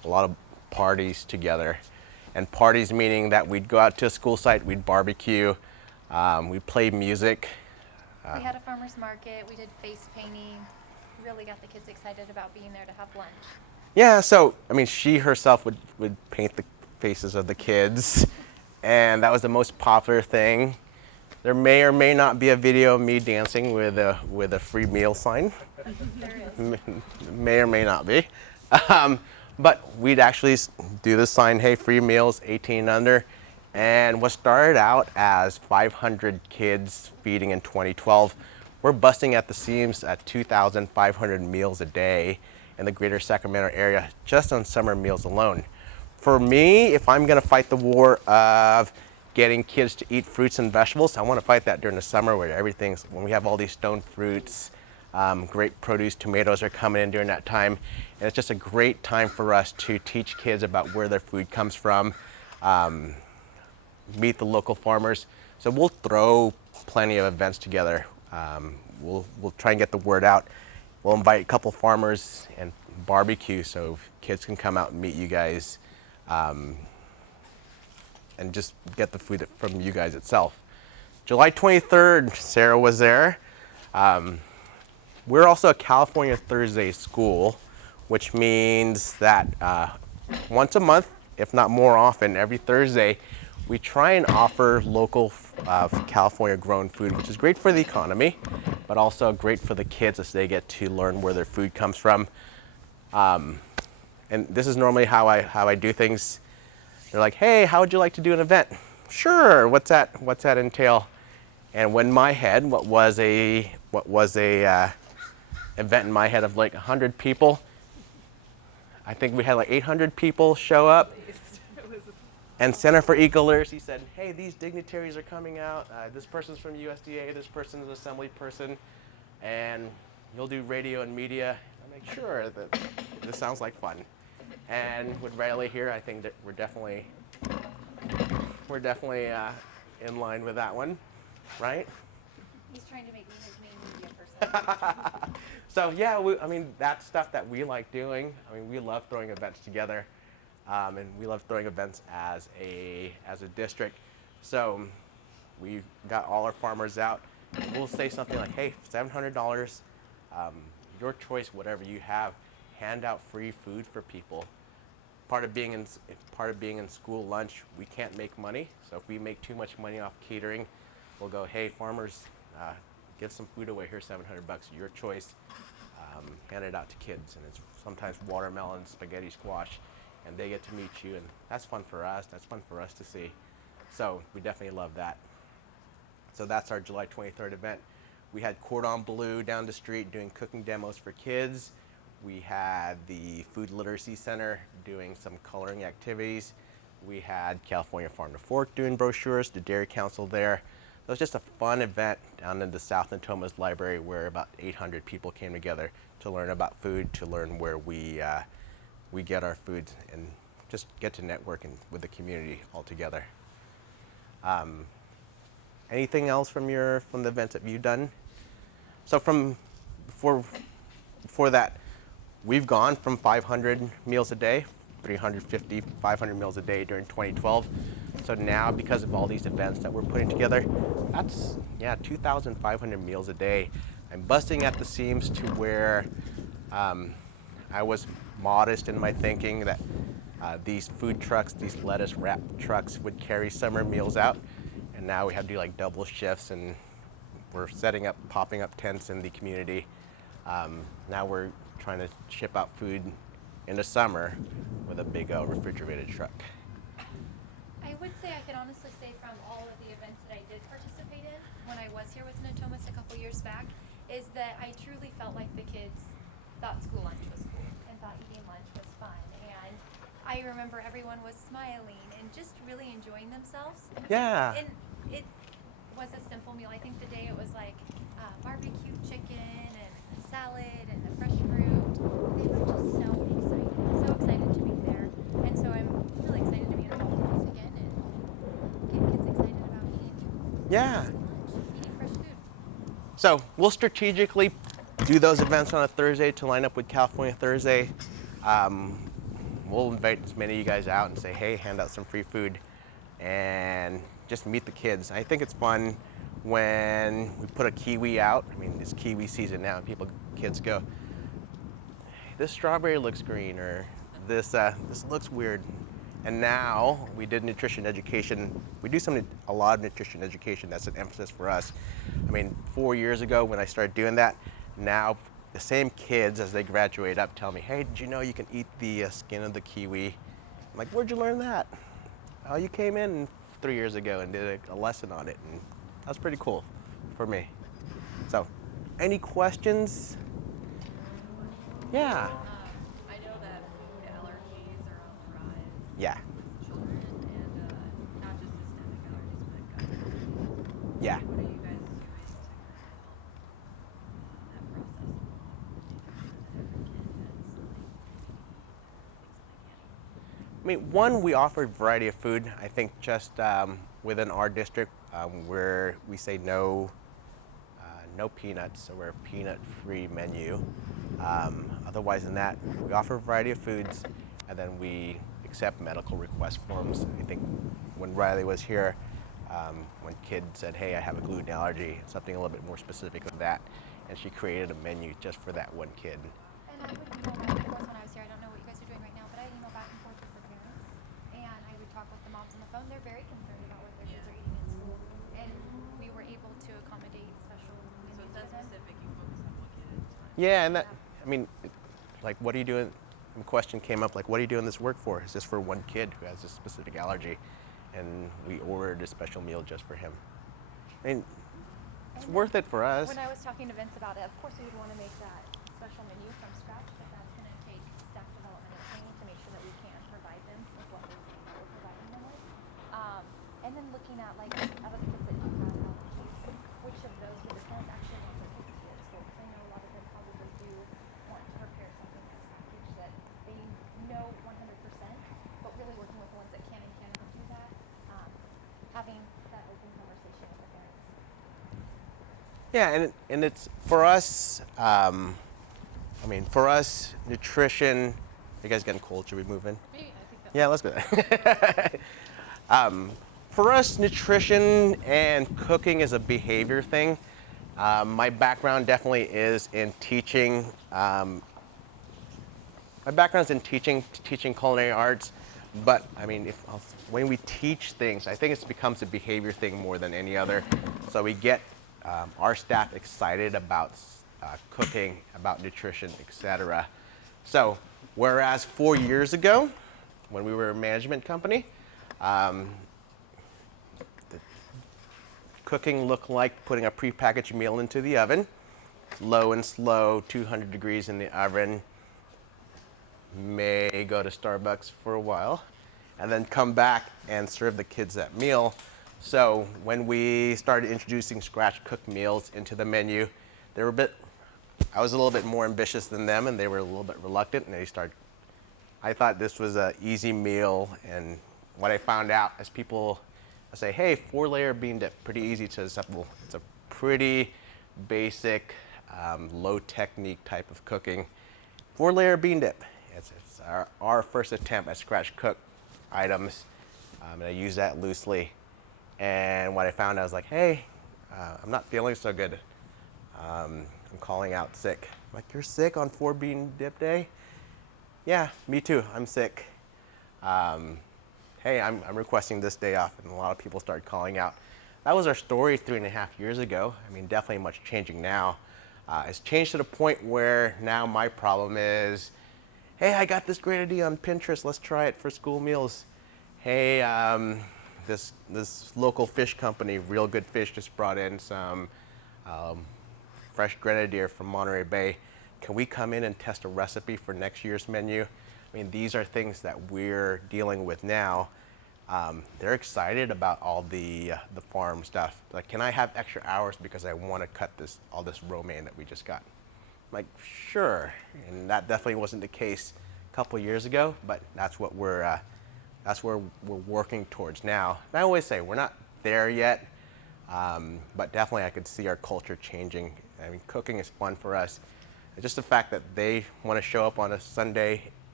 a lot of parties together. And parties meaning that we'd go out to a school site, we'd barbecue, we'd play music. We had a farmer's market, we did face painting, really got the kids excited about being there to have lunch. Yeah, so, I mean, she herself would paint the faces of the kids, and that was the most popular thing. There may or may not be a video of me dancing with a free meal sign. There is. May or may not be. But we'd actually do the sign, hey, free meals, 18 and under. And what started out as 500 kids feeding in 2012, we're busting at the seams at 2,500 meals a day in the greater Sacramento area, just on summer meals alone. For me, if I'm gonna fight the war of getting kids to eat fruits and vegetables, I wanna fight that during the summer where everything's, when we have all these stone fruits, great produce, tomatoes are coming in during that time. And it's just a great time for us to teach kids about where their food comes from, meet the local farmers. So we'll throw plenty of events together. We'll try and get the word out. We'll invite a couple farmers and barbecue so kids can come out and meet you guys and just get the food from you guys itself. July 23rd, Sarah was there. We're also a California Thursday school, which means that once a month, if not more often, every Thursday, we try and offer local California grown food, which is great for the economy, but also great for the kids as they get to learn where their food comes from. And this is normally how I do things. They're like, hey, how would you like to do an event? Sure, what's that entail? And when my head, what was a event in my head of like 100 people, I think we had like 800 people show up. And Center for Eco Literacy said, hey, these dignitaries are coming out. This person's from USDA, this person's an assembly person, and you'll do radio and media. I'm like, sure, this sounds like fun. And with Riley here, I think that we're definitely in line with that one, right? He's trying to make me his main media person. So yeah, I mean, that's stuff that we like doing. I mean, we love throwing events together. And we love throwing events as a district. So we got all our farmers out. We'll say something like, hey, $700, your choice, whatever you have, hand out free food for people. Part of being in school lunch, we can't make money. So if we make too much money off catering, we'll go, hey, farmers, give some food away. Here's $700, your choice. Hand it out to kids, and it's sometimes watermelon, spaghetti squash, and they get to meet you, and that's fun for us. That's fun for us to see. So we definitely love that. So that's our July 23rd event. We had Cordon Bleu down the street doing cooking demos for kids. We had the Food Literacy Center doing some coloring activities. We had California Farm to Fork doing brochures, the Dairy Council there. It was just a fun event down in the South Natomas Library where about 800 people came together to learn about food, to learn where we get our foods, and just get to networking with the community altogether. Anything else from the events that you've done? So before that, we've gone from 500 meals a day, 350, 500 meals a day during 2012. So now, because of all these events that we're putting together, that's 2,500 meals a day. I'm busting at the seams to where I was modest in my thinking that these food trucks, these lettuce wrap trucks would carry summer meals out. And now we have to do like double shifts, and we're popping up tents in the community. Now we're trying to ship out food in the summer with a big refrigerated truck. I would say I can honestly say from all of the events that I did participate in when I was here with Natomas a couple years back, is that I truly felt like the kids thought school lunch was cool and thought eating lunch was fun. And I remember everyone was smiling and just really enjoying themselves. Yeah. And it was a simple meal. I think the day it was like barbecue chicken and a salad and the fresh fruit. They were just so excited to be there. And so I'm really excited to be involved in this again and get kids excited about eating school lunch, eating fresh food. So we'll strategically do those events on a Thursday to line up with California Thursday. we'll invite as many of you guys out and say, hey, hand out some free food and just meet the kids. I think it's fun when we put a kiwi out. I mean, it's kiwi season now, and kids go, this strawberry looks green, or this looks weird. And now we did nutrition education. We do a lot of nutrition education. That's an emphasis for us. I mean, 4 years ago when I started doing that, now the same kids as they graduate up tell me, hey, did you know you can eat the skin of the kiwi? I'm like, where'd you learn that? Oh, you came in 3 years ago and did a lesson on it, and that's pretty cool for me. So, any questions? Yeah. I know that food allergies are on the rise. Yeah. With children, and not just systemic allergies, but gut allergies. Yeah. What are you guys doing to kind of help that process along, making sure that every kid gets like things that they can eat? I mean, one, we offer a variety of food. I think just within our district, where we say no peanuts, so we're a peanut-free menu. Otherwise than that, we offer a variety of foods, and then we accept medical request forms. I think when Riley was here, when kid said, hey, I have a gluten allergy, something a little bit more specific than that, and she created a menu just for that one kid. And I would email back and forth when I was here. I don't know what you guys are doing right now, but I email back and forth with the parents, and I would talk with the moms on the phone. They're very concerned about what their kids are eating in school, and we were able to accommodate special menus So it's for that them. specific, you focus on one kid at a time. Yeah, and that, I mean, like, what are you doing? The question came up, like, what are you doing this work for? Is this for one kid who has a specific allergy? And we ordered a special meal just for him. I mean, it's And worth it for us. When I was talking to Vince about it, of course we would want to make that special menu from scratch, but that's going to take staff development and training to make sure that we can provide them with what we're saying that we're providing them with. And then looking at, like, out of the kids that do have allergies, which of those do the parents actually want their kids to go to school? Because I know a lot of them probably do want to prepare something that's packaged that they know 100%, but really working with the ones that can and can't do that, having that open conversation with the parents. Yeah, and it's for us. I mean, for us, nutrition. You guys getting cold? Should we move in? Maybe, I think that Yeah, let's go. For us, nutrition and cooking is a behavior thing. My background definitely is in teaching. My background's in teaching culinary arts, but I mean, when we teach things, I think it becomes a behavior thing more than any other. So we get our staff excited about cooking, about nutrition, etc. So whereas 4 years ago, when we were a management company, cooking looked like putting a prepackaged meal into the oven, low and slow, 200 degrees in the oven, may go to Starbucks for a while, and then come back and serve the kids that meal. So when we started introducing scratch cooked meals into the menu, they were I was a little bit more ambitious than them, and they were a little bit reluctant, and I thought this was an easy meal, and what I found out as people say, hey, 4-layer bean dip, pretty easy to assemble. It's a pretty basic, low technique type of cooking. 4-layer bean dip. It's our first attempt at scratch cooked items, and I use that loosely. And what I found, I was like, hey, I'm not feeling so good. I'm calling out sick. I'm like, you're sick on 4 bean dip day? Yeah, me too, I'm sick. Hey, I'm requesting this day off, and a lot of people started calling out. That was our story 3.5 years ago. I mean, definitely much changing now. It's changed to the point where now my problem is, hey, I got this great idea on Pinterest, let's try it for school meals. Hey, this local fish company, Real Good Fish, just brought in some fresh grenadier from Monterey Bay. Can we come in and test a recipe for next year's menu? I mean, these are things that we're dealing with now. They're excited about all the farm stuff. Like, can I have extra hours because I want to cut all this romaine that we just got? I'm like, sure. And that definitely wasn't the case a couple years ago, but that's what that's where we're working towards now. And I always say we're not there yet, but definitely I could see our culture changing. I mean, cooking is fun for us. It's just the fact that they want to show up on a Sunday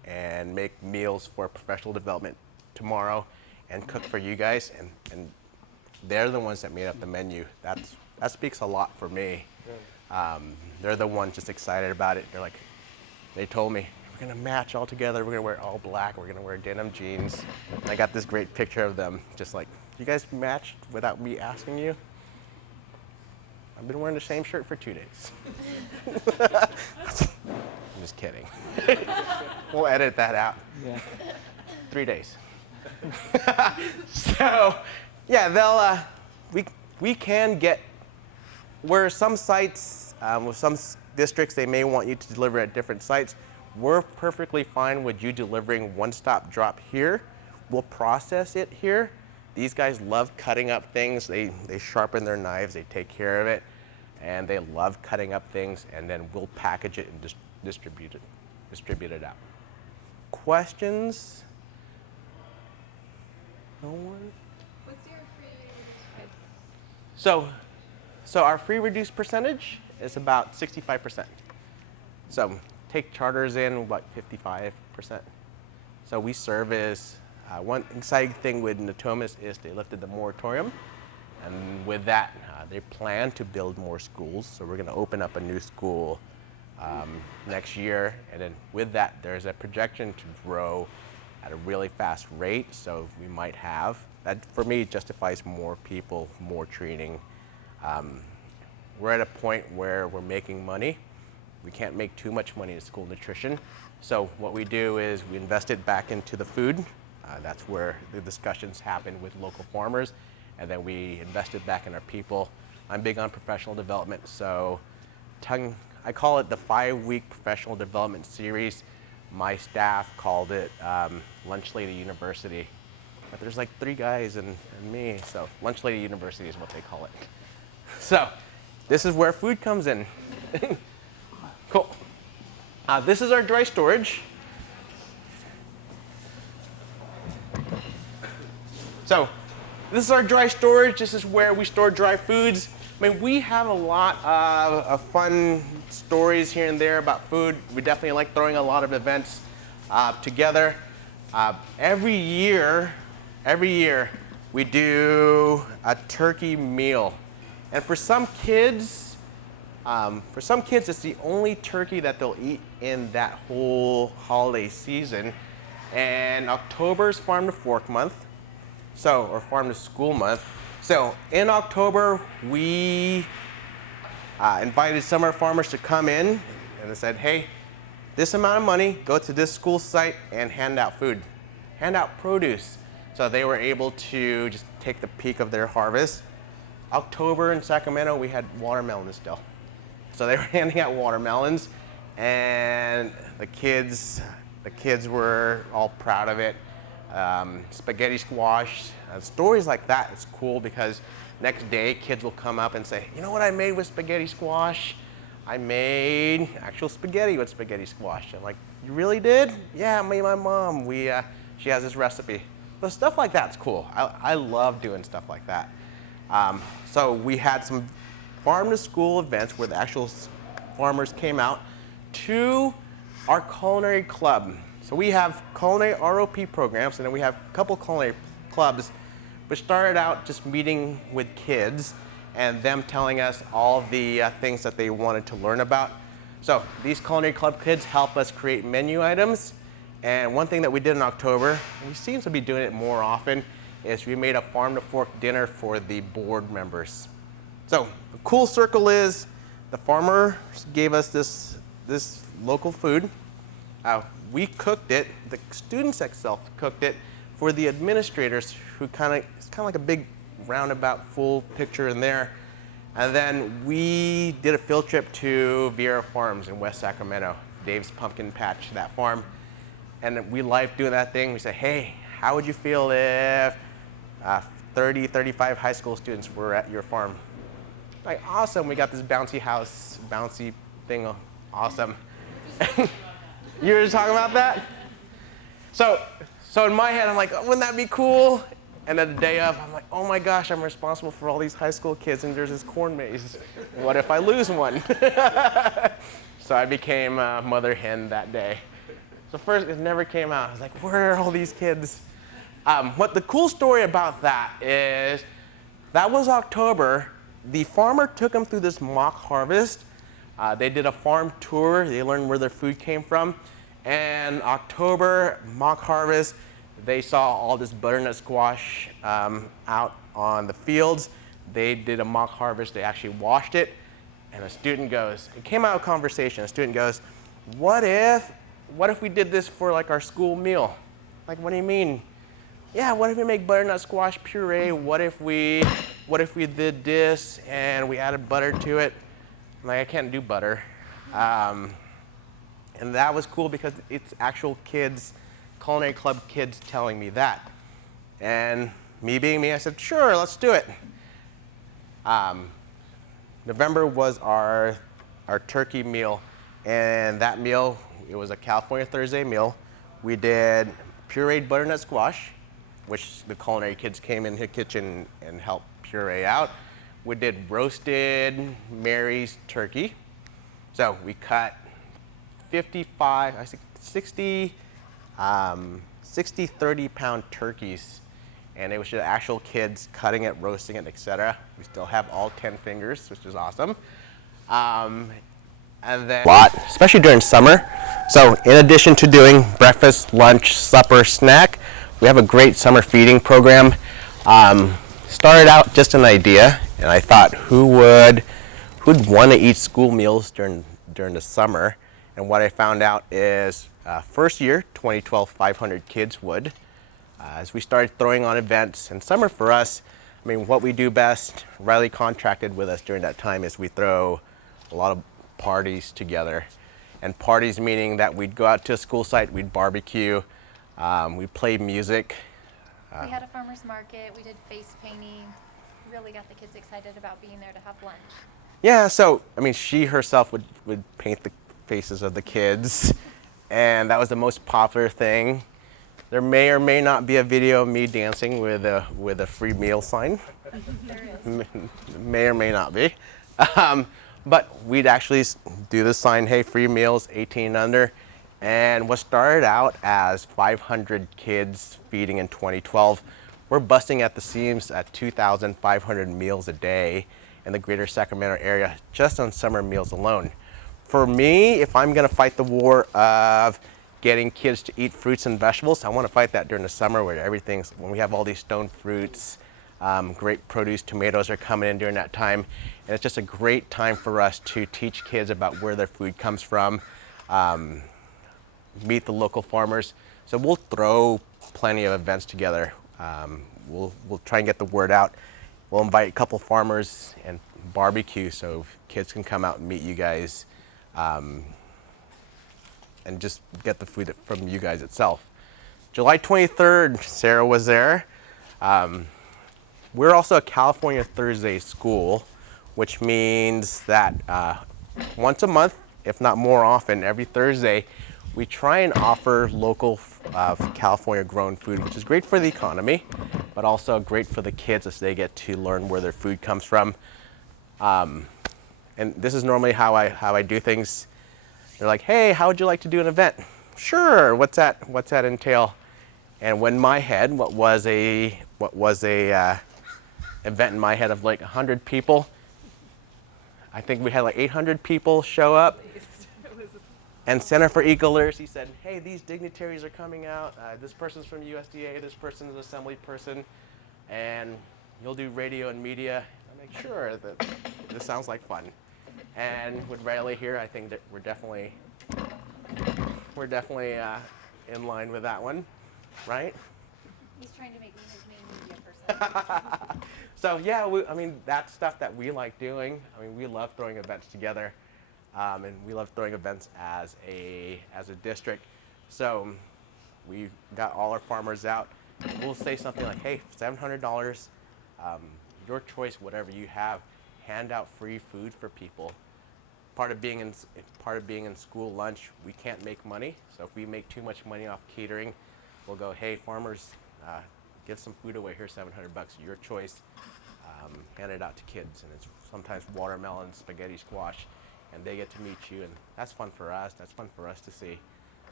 and make meals for professional development tomorrow and cook for you guys. And they're the ones that made up the menu. That speaks a lot for me. They're the ones just excited about it. They told me, we're gonna match all together. We're gonna wear all black. We're gonna wear denim jeans. And I got this great picture of them, just like, you guys matched without me asking you? I've been wearing the same shirt for 2 days. I'm just kidding. We'll edit that out. Yeah. 3 days. So, yeah, we can get, where some sites, with some districts, they may want you to deliver at different sites. We're perfectly fine with you delivering one-stop drop here. We'll process it here. These guys love cutting up things. They sharpen their knives, they take care of it, and they love cutting up things, and then we'll package it and distribute it out. Questions? No one? What's your free price? So our free reduced percentage is about 65%. So take charters in about 55%. So we service, one exciting thing with Natomas is they lifted the moratorium. And with that, they plan to build more schools. So we're going to open up a new school next year. And then with that, there's a projection to grow at a really fast rate. So we might have, that for me justifies more people, more training. We're at a point where we're making money. We can't make too much money in school nutrition. So what we do is we invest it back into the food. That's where the discussions happen with local farmers. And then we invest it back in our people. I'm big on professional development. So I call it the 5-week professional development series. My staff called it Lunch Lady University. But there's like 3 guys and me. So Lunch Lady University is what they call it. So this is where food comes in. Cool. This is our dry storage. So this is our dry storage. This is where we store dry foods. I mean, we have a lot of fun stories here and there about food. We definitely like throwing a lot of events together. Every year, we do a turkey meal. And for some kids, it's the only turkey that they'll eat in that whole holiday season. And October is Farm to Fork month, or Farm to School month. So in October, we invited some of our farmers to come in, and they said, hey, this amount of money, go to this school site and hand out food, hand out produce. So they were able to just take the peak of their harvest. October in Sacramento, we had watermelon still. So they were handing out watermelons, and the kids were all proud of it. Spaghetti squash, stories like that, it's cool because next day kids will come up and say, you know what I made with spaghetti squash? I made actual spaghetti with spaghetti squash. I'm like, you really did? Yeah, me and my mom, she has this recipe. But stuff like that's cool. I love doing stuff like that. So we had some farm to school events where the actual farmers came out to our culinary club. So we have culinary ROP programs, and then we have a couple culinary clubs, which started out just meeting with kids and them telling us all the things that they wanted to learn about. So these culinary club kids help us create menu items. And one thing that we did in October, and we seem to be doing it more often, is we made a Farm to Fork dinner for the board members. So the cool circle is the farmers gave us this local food. We cooked it, the students themselves cooked it for the administrators, who it's kind of like a big roundabout full picture in there. And then we did a field trip to Vieira Farms in West Sacramento, Dave's pumpkin patch, that farm. And we liked doing that thing. We said, hey, how would you feel if 30, 35 high school students were at your farm? Like, awesome, we got this bouncy house, bouncy thing, awesome. You were just talking about that? So in my head, I'm like, oh, wouldn't that be cool? And then the day of, I'm like, oh my gosh, I'm responsible for all these high school kids, and there's this corn maze. What if I lose one? So I became a mother hen that day. it never came out. I was like, where are all these kids? What the cool story about that is, that was October. The farmer took them through this mock harvest. They did a farm tour. They learned where their food came from. And October, mock harvest, they saw all this butternut squash out on the fields. They did a mock harvest. They actually washed it. And a student goes, it came out of conversation. A student goes, what if we did this for like our school meal? Like, what do you mean? Yeah, what if we make butternut squash puree? What if we did this and we added butter to it? I'm like, I can't do butter. And that was cool because it's actual kids, culinary club kids telling me that. And me being me, I said, sure, let's do it. November was our turkey meal, and that meal, it was a California Thursday meal. We did pureed butternut squash, which the culinary kids came in the kitchen and helped puree out. We did roasted Mary's turkey. So we cut 60 30-pound turkeys, and it was just actual kids cutting it, roasting it, etc. We still have all 10 fingers, which is awesome. And then a lot, especially during summer. So in addition to doing breakfast, lunch, supper, snack, we have a great summer feeding program. Started out just an idea, and I thought who'd want to eat school meals during the summer. And what I found out is first year, 2012, 500 kids would. As we started throwing on events, and summer for us, I mean, what we do best, Riley contracted with us during that time, is we throw a lot of parties together. And parties meaning that we'd go out to a school site, we'd barbecue, we'd play music. We had a farmer's market, we did face painting, really got the kids excited about being there to have lunch. Yeah, so, I mean, she herself would paint the faces of the kids, and that was the most popular thing. There may or may not be a video of me dancing with a free meal sign. There is. May or may not be. But we'd actually do the sign, hey, free meals, 18 and under. And what started out as 500 kids feeding in 2012, we're busting at the seams at 2,500 meals a day in the greater Sacramento area, just on summer meals alone. For me, if I'm gonna fight the war of getting kids to eat fruits and vegetables, I wanna fight that during the summer when when we have all these stone fruits, great produce, tomatoes are coming in during that time. And it's just a great time for us to teach kids about where their food comes from, meet the local farmers. So we'll throw plenty of events together. We'll try and get the word out. We'll invite a couple farmers and barbecue so kids can come out and meet you guys and just get the food from you guys itself. July 23rd, Sarah was there. We're also a California Thursday school, which means that once a month, if not more often, every Thursday, we try and offer local California grown food, which is great for the economy, but also great for the kids as they get to learn where their food comes from. And this is normally how I do things. They're like, hey, how would you like to do an event? Sure, what's that entail? And when my head, what was a event in my head of like 100 people, I think we had like 800 people show up. And Center for Eco-Literacy said, hey, these dignitaries are coming out. This person's from USDA, this person's an assembly person, and you'll do radio and media. I'm like, sure, this sounds like fun. And with Riley here, I think that we're definitely in line with that one, right? He's trying to make me his main media person. So yeah, I mean, that's stuff that we like doing. I mean, we love throwing events together. And we love throwing events as a district. So we got all our farmers out. We'll say something like, hey, $700, your choice, whatever you have, hand out free food for people. Part of being in school lunch, we can't make money. So if we make too much money off catering, we'll go, hey, farmers, give some food away, here's $700, your choice. Hand it out to kids, and it's sometimes watermelon, spaghetti squash, and they get to meet you, and that's fun for us. That's fun for us to see.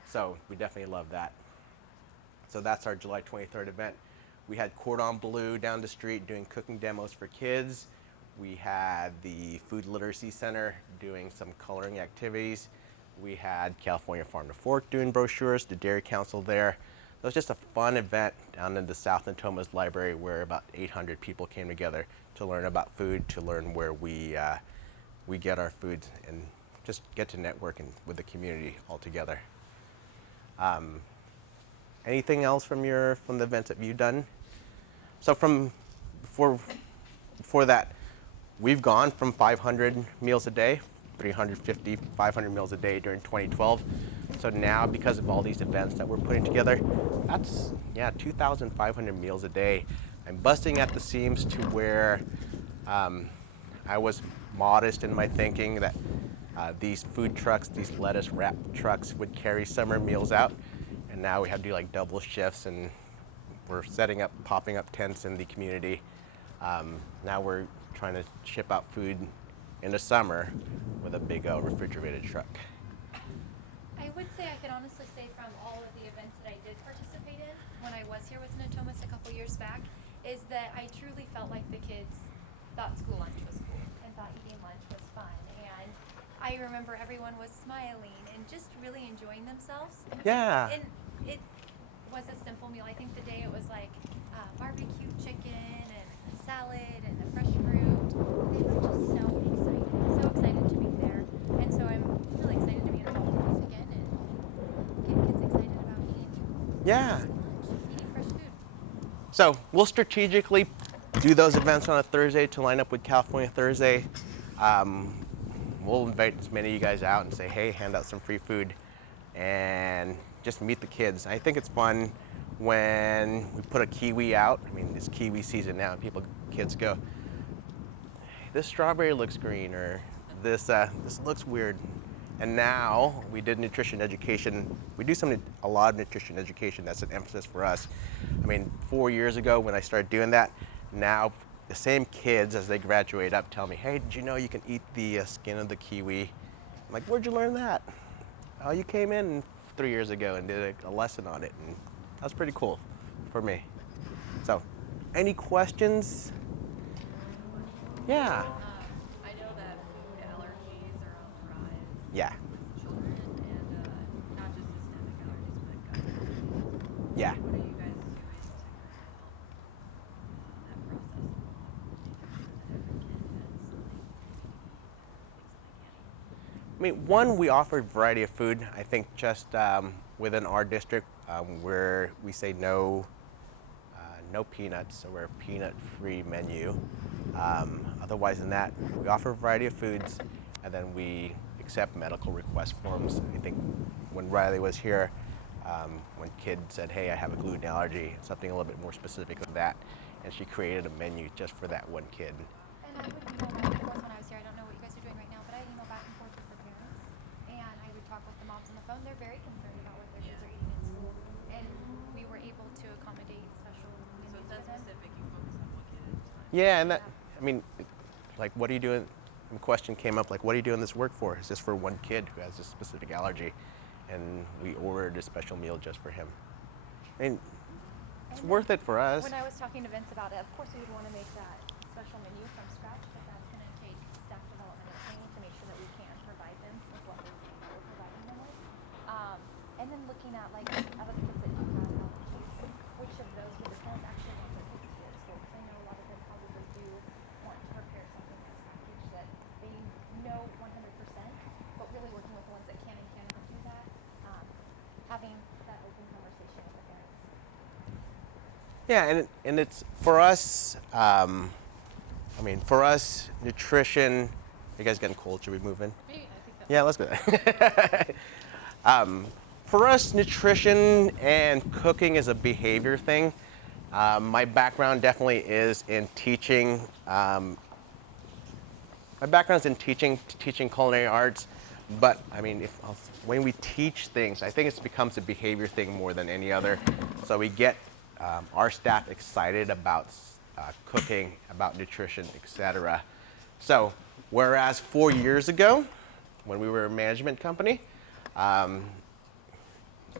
So we definitely love that. So that's our July 23rd event. We had Cordon Bleu down the street doing cooking demos for kids. We had the Food Literacy Center doing some coloring activities. We had California Farm to Fork doing brochures, the Dairy Council there. It was just a fun event down in the South Natomas Library where about 800 people came together to learn about food, to learn where we get our foods, and just get to network with the community all together. Anything else from the events that you've done? So before that, we've gone from 500 meals a day, 350, 500 meals a day during 2012. So now, because of all these events that we're putting together, that's 2,500 meals a day. I'm busting at the seams to where I was modest in my thinking that these food trucks, these lettuce wrap trucks would carry summer meals out. And now we have to do like double shifts, and we're popping up tents in the community. Now we're trying to ship out food in the summer with a big refrigerated truck. I would say I could honestly say from all of the events that I did participate in when I was here with Natomas a couple years back, is that I truly felt like the kids thought school lunch was cool and thought eating lunch was fun. And I remember everyone was smiling and just really enjoying themselves. Yeah. And it was a simple meal. I think the day it was like barbecue chicken and a salad and the fresh fruit. They were just so excited to be there. And so I'm really excited to be involved in this again and get kids excited about eating Yeah. school lunch, eating fresh food. So we'll strategically do those events on a Thursday to line up with California Thursday. We'll invite as many of you guys out and say, hey, hand out some free food and just meet the kids. I think it's fun when we put a kiwi out. I mean, it's kiwi season now, and kids go, this strawberry looks green, or this looks weird. And now we did nutrition education. We do a lot of nutrition education. That's an emphasis for us. I mean, 4 years ago when I started doing that, now the same kids as they graduate up tell me, hey, did you know you can eat the skin of the kiwi? I'm like, where'd you learn that? Oh, you came in 3 years ago and did a lesson on it, and that's pretty cool for me. So, any questions? Yeah. I know that food allergies are on the rise Yeah. with children, and not just systemic allergies, but gut allergies. Yeah. What are you guys doing to kind of help that process along, making sure that every kid has things that they can eat? I mean, one, we offered variety of food. I think just within our district, where we say no peanuts, so we're a peanut-free menu. Otherwise than that, we offer a variety of foods, and then we accept medical request forms. I think when Riley was here, when kids said, hey, I have a gluten allergy, something a little bit more specific than that, and she created a menu just for that one kid. And I would email back and forth when I was here. I don't know what you guys are doing right now, but I email back and forth with the parents, and I would talk with the moms on the phone. They're very concerned about what their kids are eating in school, and we were able to accommodate special menus So it's for that them. specific, you focus on one kid at a time. Yeah, and that, I mean, like, what are you doing? The question came up, like, what are you doing this work for? Is this for one kid who has a specific allergy? And we ordered a special meal just for him. I mean, it's And worth it for us. When I was talking to Vince about it, of course we would want to make that special menu from scratch, but that's going to take staff development and training to make sure that we can provide them with what we're providing them with. And then looking at like other kids that do have allergies, which of those do the parents actually want their kids to go to school? Because I know a lot of them probably do want to prepare something that's packaged that they know 100%, but really working with the ones that can and can't do that, having that open conversation with the parents. Yeah, and it's for us. I mean, for us, nutrition. You guys getting cold? Should we move in? Maybe, I think that's Yeah, let's go. For us, nutrition and cooking is a behavior thing. My background definitely is in teaching. My background's in teaching culinary arts, but I mean, when we teach things, I think it becomes a behavior thing more than any other. So we get our staff excited about cooking, about nutrition, etc. So whereas 4 years ago, when we were a management company,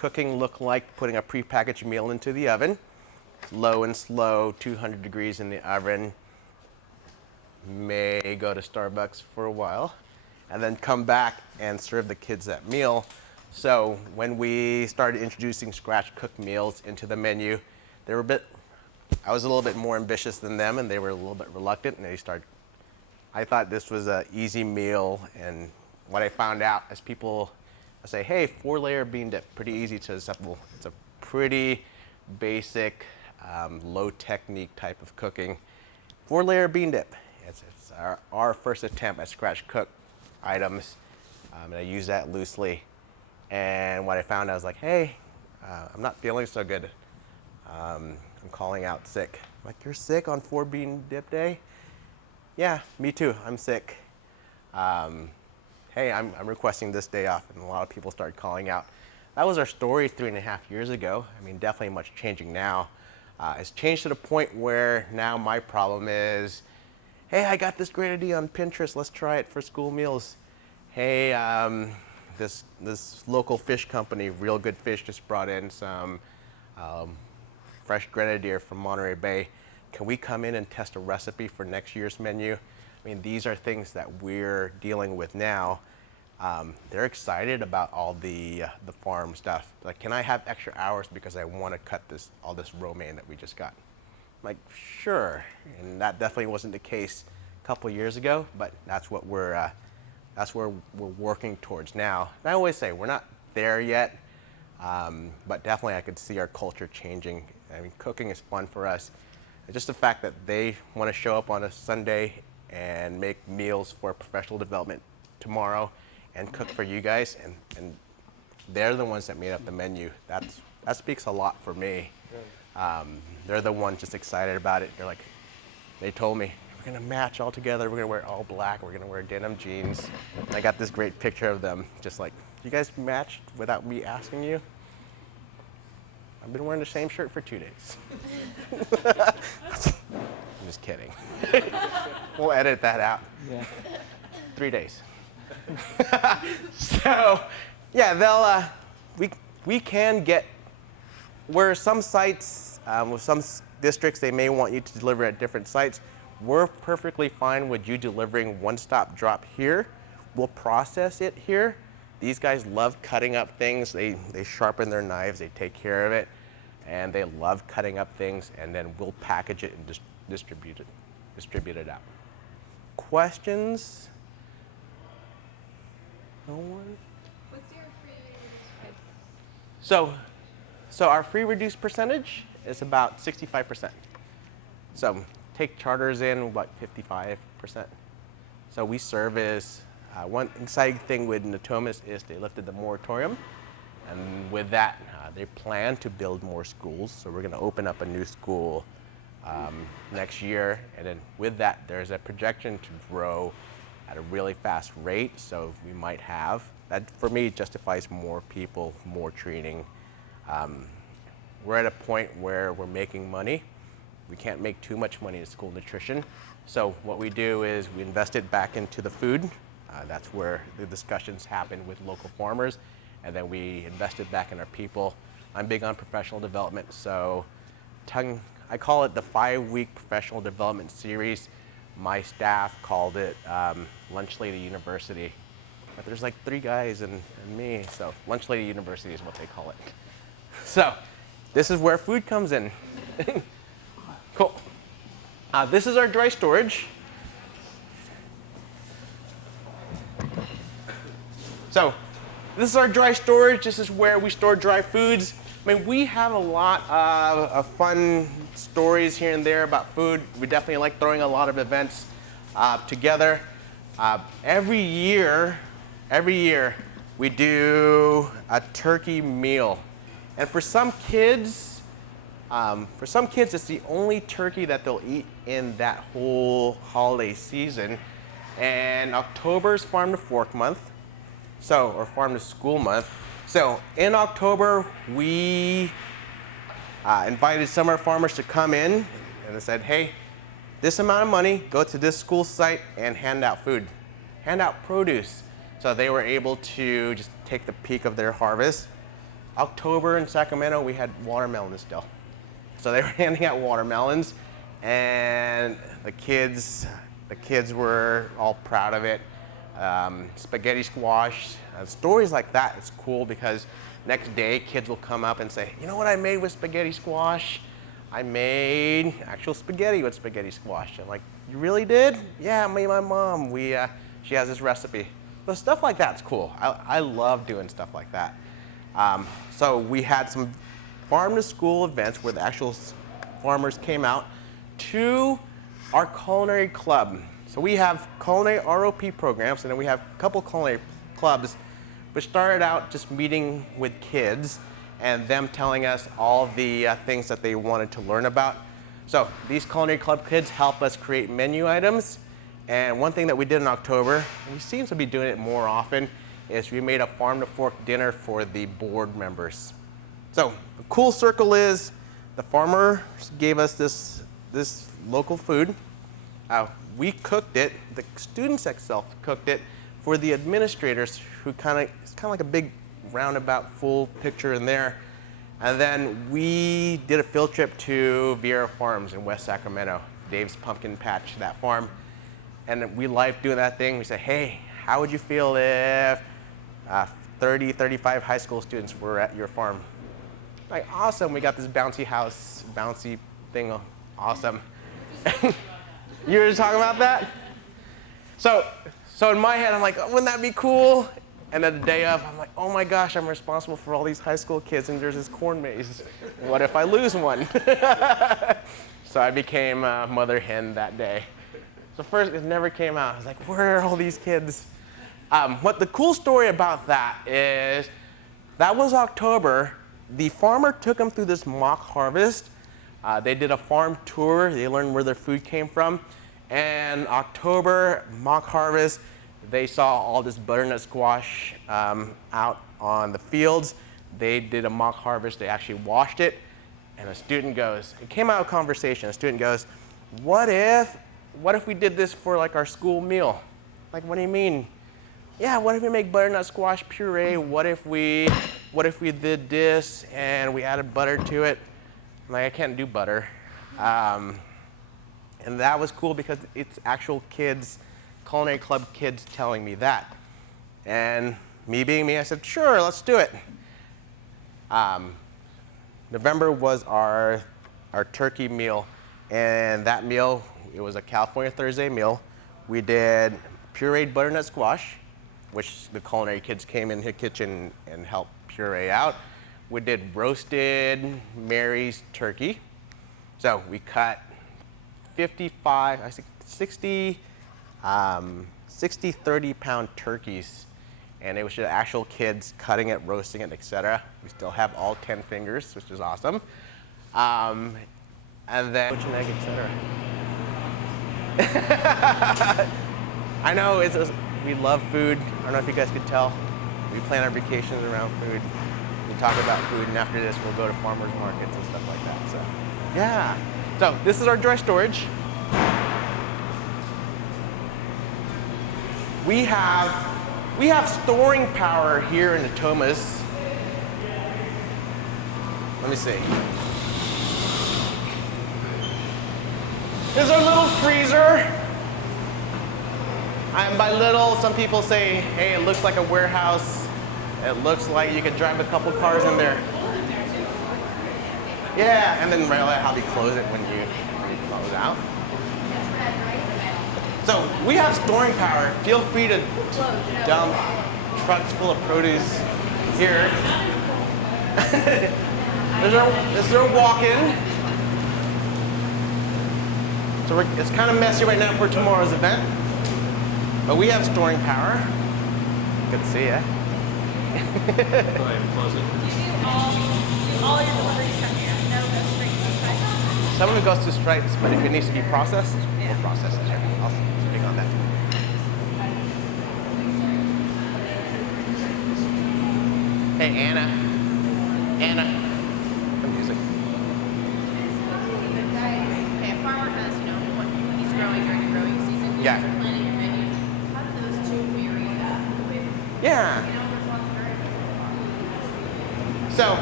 cooking look like putting a prepackaged meal into the oven, low and slow, 200 degrees in the oven. May go to Starbucks for a while, and then come back and serve the kids that meal. So when we started introducing scratch cooked meals into the menu, they were I was a little bit more ambitious than them, and they were a little bit reluctant, and I thought this was an easy meal, and what I found out is people say, hey, 4-layer bean dip, pretty easy to assemble. It's a pretty basic, low technique type of cooking. 4-layer bean dip. It's our first attempt at scratch cooked items, and I use that loosely. And what I found, I was like, hey, I'm not feeling so good. I'm calling out sick. I'm like, you're sick on 4 bean dip day? Yeah, me too, I'm sick. Hey, I'm requesting this day off, and a lot of people started calling out. That was our story 3.5 years ago. I mean, definitely much changing now. It's changed to the point where now my problem is, hey, I got this great idea on Pinterest, let's try it for school meals. Hey, this local fish company, Real Good Fish, just brought in some fresh grenadier from Monterey Bay. Can we come in and test a recipe for next year's menu? I mean, these are things that we're dealing with now. They're excited about all the farm stuff. Like, can I have extra hours because I want to cut all this romaine that we just got? I'm like, sure. And that definitely wasn't the case a couple of years ago, but that's what that's where we're working towards now. And I always say we're not there yet, but definitely I could see our culture changing. I mean, cooking is fun for us. And just the fact that they want to show up on a Sunday and make meals for professional development tomorrow and cook for you guys, and they're the ones that made up the menu. That speaks a lot for me. They're the ones just excited about it. They told me, we're gonna match all together, we're gonna wear all black, we're gonna wear denim jeans. I got this great picture of them, just like, you guys matched without me asking you? I've been wearing the same shirt for 2 days. I'm just kidding. We'll edit that out. Yeah. 3 days. So, yeah, we can get, where some sites, with some districts, they may want you to deliver at different sites. We're perfectly fine with you delivering one-stop drop here. We'll process it here. These guys love cutting up things. They sharpen their knives, they take care of it, and they love cutting up things, and then we'll package it and distribute it out. Questions? No one? What's your free price? So our free reduced percentage is about 65%. So take charters in about 55%. So we service, one exciting thing with Natomas is they lifted the moratorium. And with that, they plan to build more schools. So we're going to open up a new school next year. And then with that, there's a projection to grow at a really fast rate. So we might have, that for me justifies more people, more training. We're at a point where we're making money. We can't make too much money in school nutrition. So what we do is we invest it back into the food. That's where the discussions happen with local farmers. And then we invest it back in our people. I'm big on professional development. So I call it the 5-week professional development series. My staff called it Lunch Lady University. But there's like 3 guys and me. So Lunch Lady University is what they call it. So this is where food comes in. Cool. This is our dry storage. So this is our dry storage. This is where we store dry foods. I mean, we have a lot of fun stories here and there about food. We definitely like throwing a lot of events together. Every year, we do a turkey meal. And for some kids, it's the only turkey that they'll eat in that whole holiday season. And October is Farm to Fork month, or Farm to School month. So in October, we invited some of our farmers to come in, and they said, hey, this amount of money, go to this school site and hand out food, hand out produce. So they were able to just take the peak of their harvest, October in Sacramento, we had watermelons still. So they were handing out watermelons, and the kids were all proud of it. Spaghetti squash, stories like that. It's cool because next day kids will come up and say, you know what I made with spaghetti squash? I made actual spaghetti with spaghetti squash. I'm like, you really did? Yeah, me and my mom, she has this recipe. So stuff like that's cool. I love doing stuff like that. So we had some farm to school events where the actual farmers came out to our culinary club. So we have culinary ROP programs, and then we have a couple culinary clubs, which started out just meeting with kids and them telling us all the things that they wanted to learn about. So these culinary club kids help us create menu items. And one thing that we did in October, and we seem to be doing it more often, is we made a farm to fork dinner for the board members. So the cool circle is the farmers gave us this local food. We cooked it, the students themselves cooked it for the administrators, who it's kind of like a big roundabout full picture in there. And then we did a field trip to Vieira Farms in West Sacramento, Dave's Pumpkin Patch, that farm. And we liked doing that thing. We said, hey, how would you feel if 30, 35 high school students were at your farm? Like, awesome, we got this bouncy house, bouncy thing, awesome. You were talking about that? So in my head, I'm like, oh, wouldn't that be cool? And then the day of, I'm like, oh my gosh, I'm responsible for all these high school kids, and there's this corn maze. What if I lose one? So I became a mother hen that day. So first, it never came out. I was like, where are all these kids? What the cool story about that is, that was October. The farmer took them through this mock harvest. They did a farm tour. They learned where their food came from. And October, mock harvest, they saw all this butternut squash out on the fields. They did a mock harvest. They actually washed it. And a student goes, it came out of conversation. A student goes, what if we did this for like our school meal? Like, what do you mean? Yeah, what if we make butternut squash puree? What if we did this and we added butter to it? I'm like, I can't do butter. And that was cool because it's actual kids, culinary club kids telling me that. And me being me, I said, sure, let's do it. November was our turkey meal, and that meal, it was a California Thursday meal. We did pureed butternut squash, which the culinary kids came in the kitchen and helped puree out. We did roasted Mary's turkey. So we cut 60 30-pound turkeys, and it was just actual kids cutting it, roasting it, etc. We still have all 10 fingers, which is awesome. And then poached egg, etc. I know we love food. I don't know if you guys could tell. We plan our vacations around food. We talk about food, and after this, we'll go to farmers markets and stuff like that. So, yeah. So this is our dry storage. We have storing power here in the Thomas. Let me see. This is our little freezer. And by little, some people say, hey, it looks like a warehouse. It looks like you could drive a couple cars in there. Yeah, and then realize how they close it when you close out. So we have storing power. Feel free to dump trucks full of produce here. This is our walk-in. So it's kind of messy right now for tomorrow's event, but we have storing power. Good to see ya. Go ahead and close it. All your deliveries from here. No, go straight to Stripes. Some of it goes to Stripes, but if it needs to be processed, we'll process it here. I'll speak on that. Hey, Anna. The music. Okay, a farmer has, what he's growing during the growing season. He's Yeah. planning your menus. How do those two marry up with, Yeah. there's lots of variety. So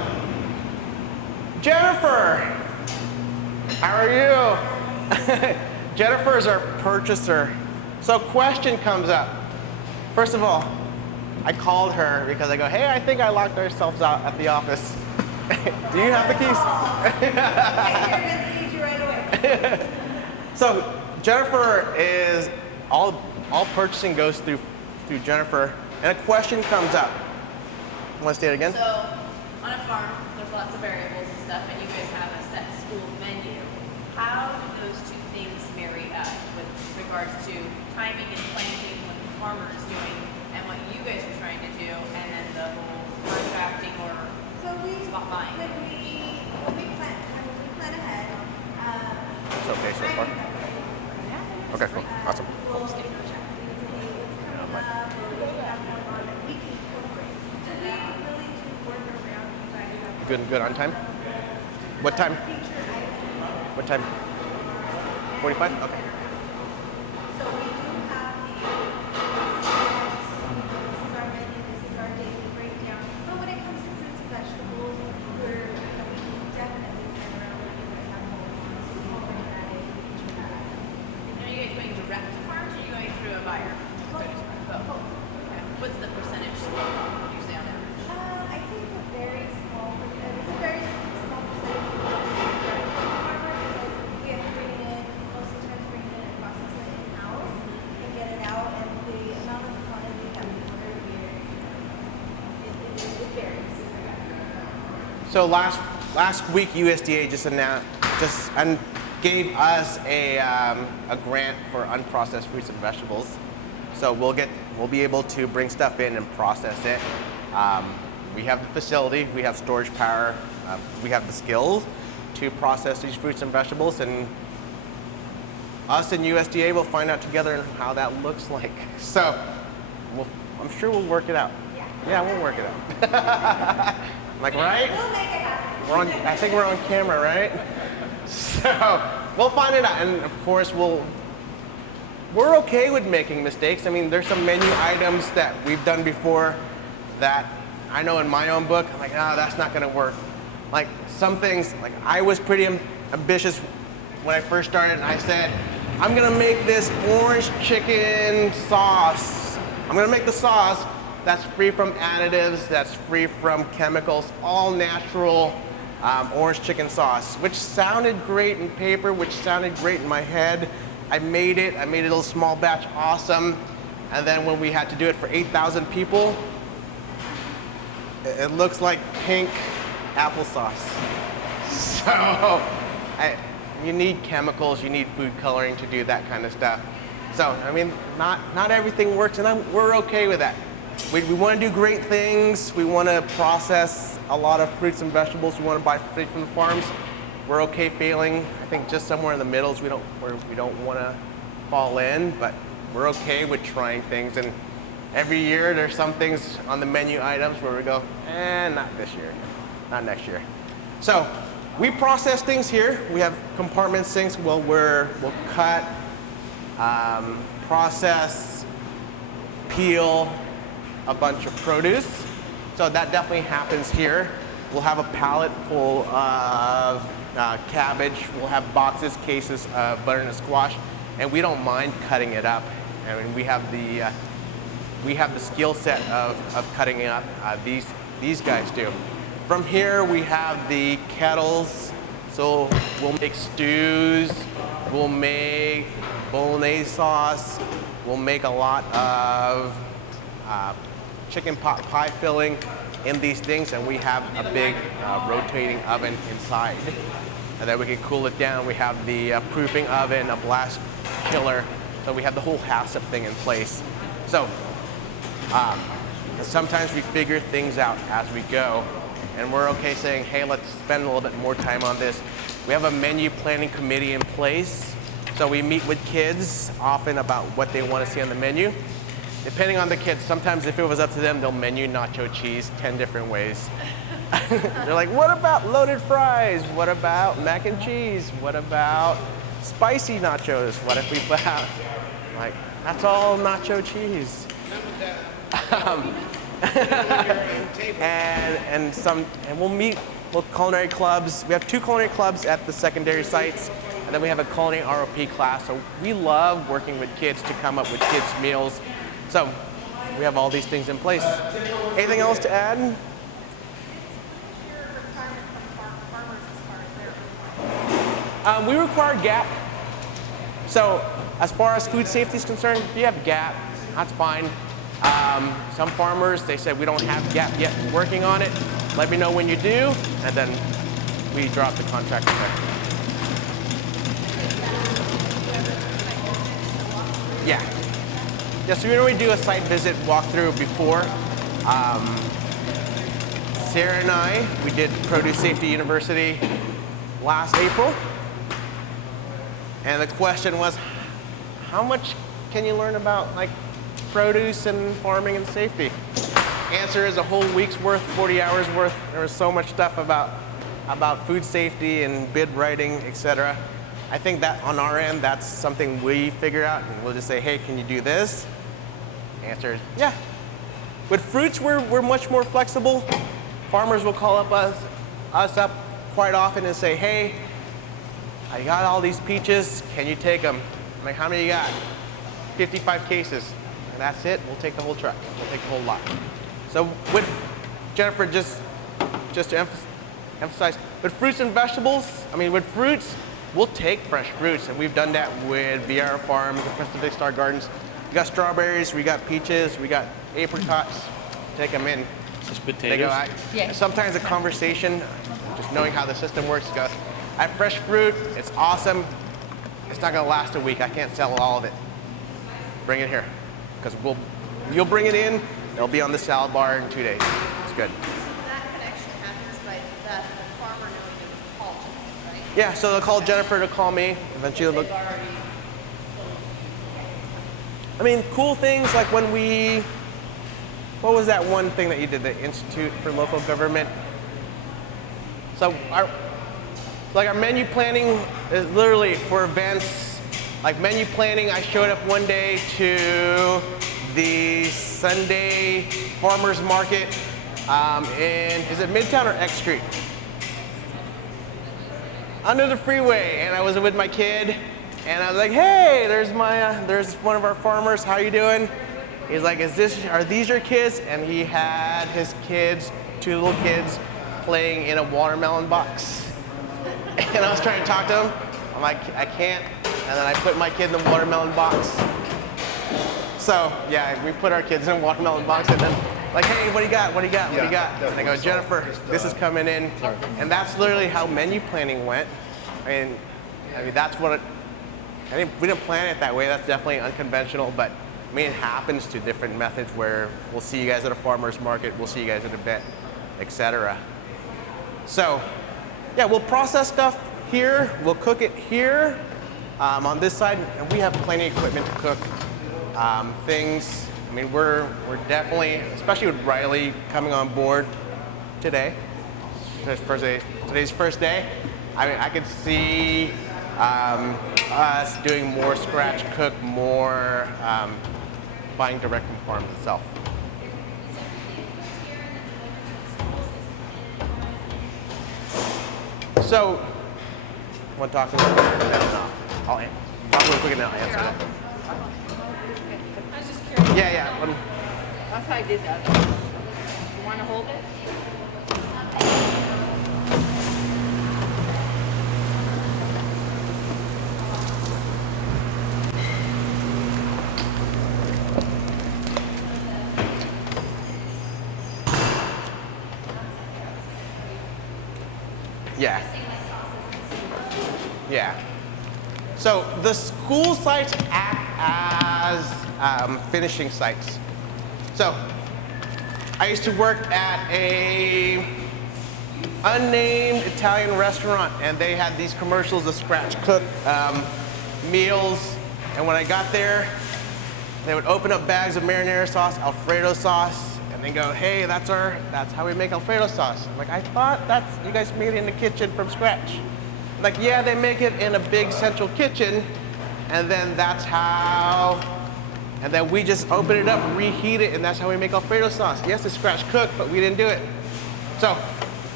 Jennifer, how are you? Jennifer is our purchaser. So question comes up. First of all, I called her because I go, hey, I think I locked ourselves out at the office. Do you have the keys? Okay, you're gonna see you right away. So Jennifer is, all purchasing goes through Jennifer, and a question comes up. Want to say it again? So, on a farm, there's lots of variables and stuff, and you guys have a set school menu. How do those two things marry up with regards to timing and planting, what the farmer is doing, and what you guys are trying to do, and then the whole contracting or spot buying? When we plan ahead, It's okay so far. Okay, cool, awesome. Good on time? What time? What time? 45? Okay. So we do have this is our menu, this is our daily breakdown. But when it comes to fruits and vegetables, we definitely turn around when you guys have whole ones. We already that in, we feature that. Are you guys going direct to farms, or are you going through a buyer? Both. Okay. What's the percentage split usually on average? I think it's a very small percentage of the farmer because we have to bring it in, most of the time bring it in and process it in-house and get it out, and the amount of quantity that we order here, it varies. So last week USDA gave us a grant for unprocessed fruits and vegetables. So we'll be able to bring stuff in and process it. We have the facility, we have storage power, we have the skills to process these fruits and vegetables, and us and USDA will find out together how that looks like. So I'm sure we'll work it out. Yeah, we'll work it out. Like, right? We'll make it happen. I think we're on camera, right? So we'll find it out, and of course we're okay with making mistakes. I mean, there's some menu items that we've done before that I know in my own book, I'm like, that's not gonna work. Like some things, like I was pretty ambitious when I first started, and I said, I'm gonna make this orange chicken sauce. I'm gonna make the sauce that's free from additives, that's free from chemicals, all natural orange chicken sauce, which sounded great in paper, which sounded great in my head. I made it a little small batch, awesome. And then when we had to do it for 8,000 people, it looks like pink applesauce. So you need chemicals, you need food coloring to do that kind of stuff. So, I mean, not everything works, and we're okay with that. We want to do great things. We want to process a lot of fruits and vegetables. We want to buy fruit from the farms. We're okay failing. I think just somewhere in the middle is we don't want to fall in, but we're okay with trying things. And every year there's some things on the menu items where we go, not this year, not next year. So we process things here. We have compartment sinks. We'll cut, process, peel a bunch of produce. So that definitely happens here. We'll have a pallet full of cabbage. We'll have boxes, cases of butternut squash, and we don't mind cutting it up. I mean, we have the skill set of cutting it up. These guys do. From here, we have the kettles. So we'll make stews. We'll make bolognese sauce. We'll make a lot of chicken pot pie filling in these things, and we have a big rotating oven inside. And then we can cool it down. We have the proofing oven, a blast chiller, so we have the whole HACCP thing in place. So sometimes we figure things out as we go, and we're okay saying, hey, let's spend a little bit more time on this. We have a menu planning committee in place, so we meet with kids often about what they want to see on the menu. Depending on the kids, sometimes if it was up to them, they'll menu nacho cheese 10 different ways. They're like, what about loaded fries? What about mac and cheese? What about spicy nachos? What if we put out, like, that's all nacho cheese. and we'll meet culinary clubs. We have 2 culinary clubs at the secondary sites, and then we have a culinary ROP class. So we love working with kids to come up with kids' meals. So we have all these things in place. Anything else to add? What's your requirement from farmers as far as their We require GAP. So as far as food safety is concerned, if you have GAP, that's fine. Some farmers, they said we don't have GAP yet, we're working on it. Let me know when you do, and then we drop the contract from there. Yeah. Yeah, so we normally do a site visit walkthrough before. Sarah and I, we did Produce Safety University last April. And the question was, how much can you learn about like produce and farming and safety? Answer is a whole week's worth, 40 hours worth. There was so much stuff about food safety and bid writing, etc. I think that on our end, that's something we figure out, and we'll just say, hey, can you do this? Answer is, yeah. With fruits, we're much more flexible. Farmers will call up us up quite often and say, hey, I got all these peaches, can you take them? I'm like, how many you got? 55 cases. And that's it, we'll take the whole truck. We'll take the whole lot. So with Jennifer, just to emphasize, with fruits and vegetables, I mean, with fruits, we'll take fresh fruits, and we've done that with Vieira Farms and Pacific Star Gardens. We got strawberries, we got peaches, we got apricots. Take them in. Just They potatoes. go, and sometimes a conversation, just knowing how the system works, goes, I have fresh fruit, it's awesome. It's not gonna last a week, I can't sell all of it. Bring it here, because you'll bring it in, it'll be on the salad bar in 2 days. It's good. So that connection happens by the farmer knowing to call you, right? Yeah, so they'll call Jennifer to call me. Eventually they'll They've already I mean, cool things like when what was that one thing that you did, the Institute for Local Government? So our menu planning is literally for events. Like menu planning, I showed up one day to the Sunday farmers market is it Midtown or X Street? Under the freeway, and I was with my kid, and I was like, hey, there's one of our farmers, how you doing? He's like, are these your kids? And he had his kids, 2 little kids, playing in a watermelon box. And I was trying to talk to him. I'm like, I can't. And then I put my kid in the watermelon box. So yeah, we put our kids in a watermelon box, and then like, hey, what do you got? What do you got? What do you got? And I go, Jennifer, this is coming in. And that's literally how menu planning went. I mean that's what we didn't plan it that way. That's definitely unconventional, but I mean, it happens to different methods where we'll see you guys at a farmer's market, we'll see you guys at an event, etc. So, yeah, we'll process stuff here, we'll cook it here on this side, and we have plenty of equipment to cook things. I mean, we're definitely, especially with Riley coming on board today, today's first day. I mean, I could see us doing more scratch cook, more buying direct from farms itself. So, want to talk a little bit? No. I'll talk real quick and then I'll answer that. I was just curious. Yeah. That's how I did that. You want to hold it? Yeah. So the school sites act as finishing sites. So I used to work at a unnamed Italian restaurant, and they had these commercials of scratch cook meals. And when I got there, they would open up bags of marinara sauce, Alfredo sauce, and they go, hey, that's how we make Alfredo sauce. I'm like, I thought you guys made it in the kitchen from scratch. Like, yeah, they make it in a big central kitchen, and then and then we just open it up, reheat it, and that's how we make Alfredo sauce. Yes, it's scratch cooked, but we didn't do it. So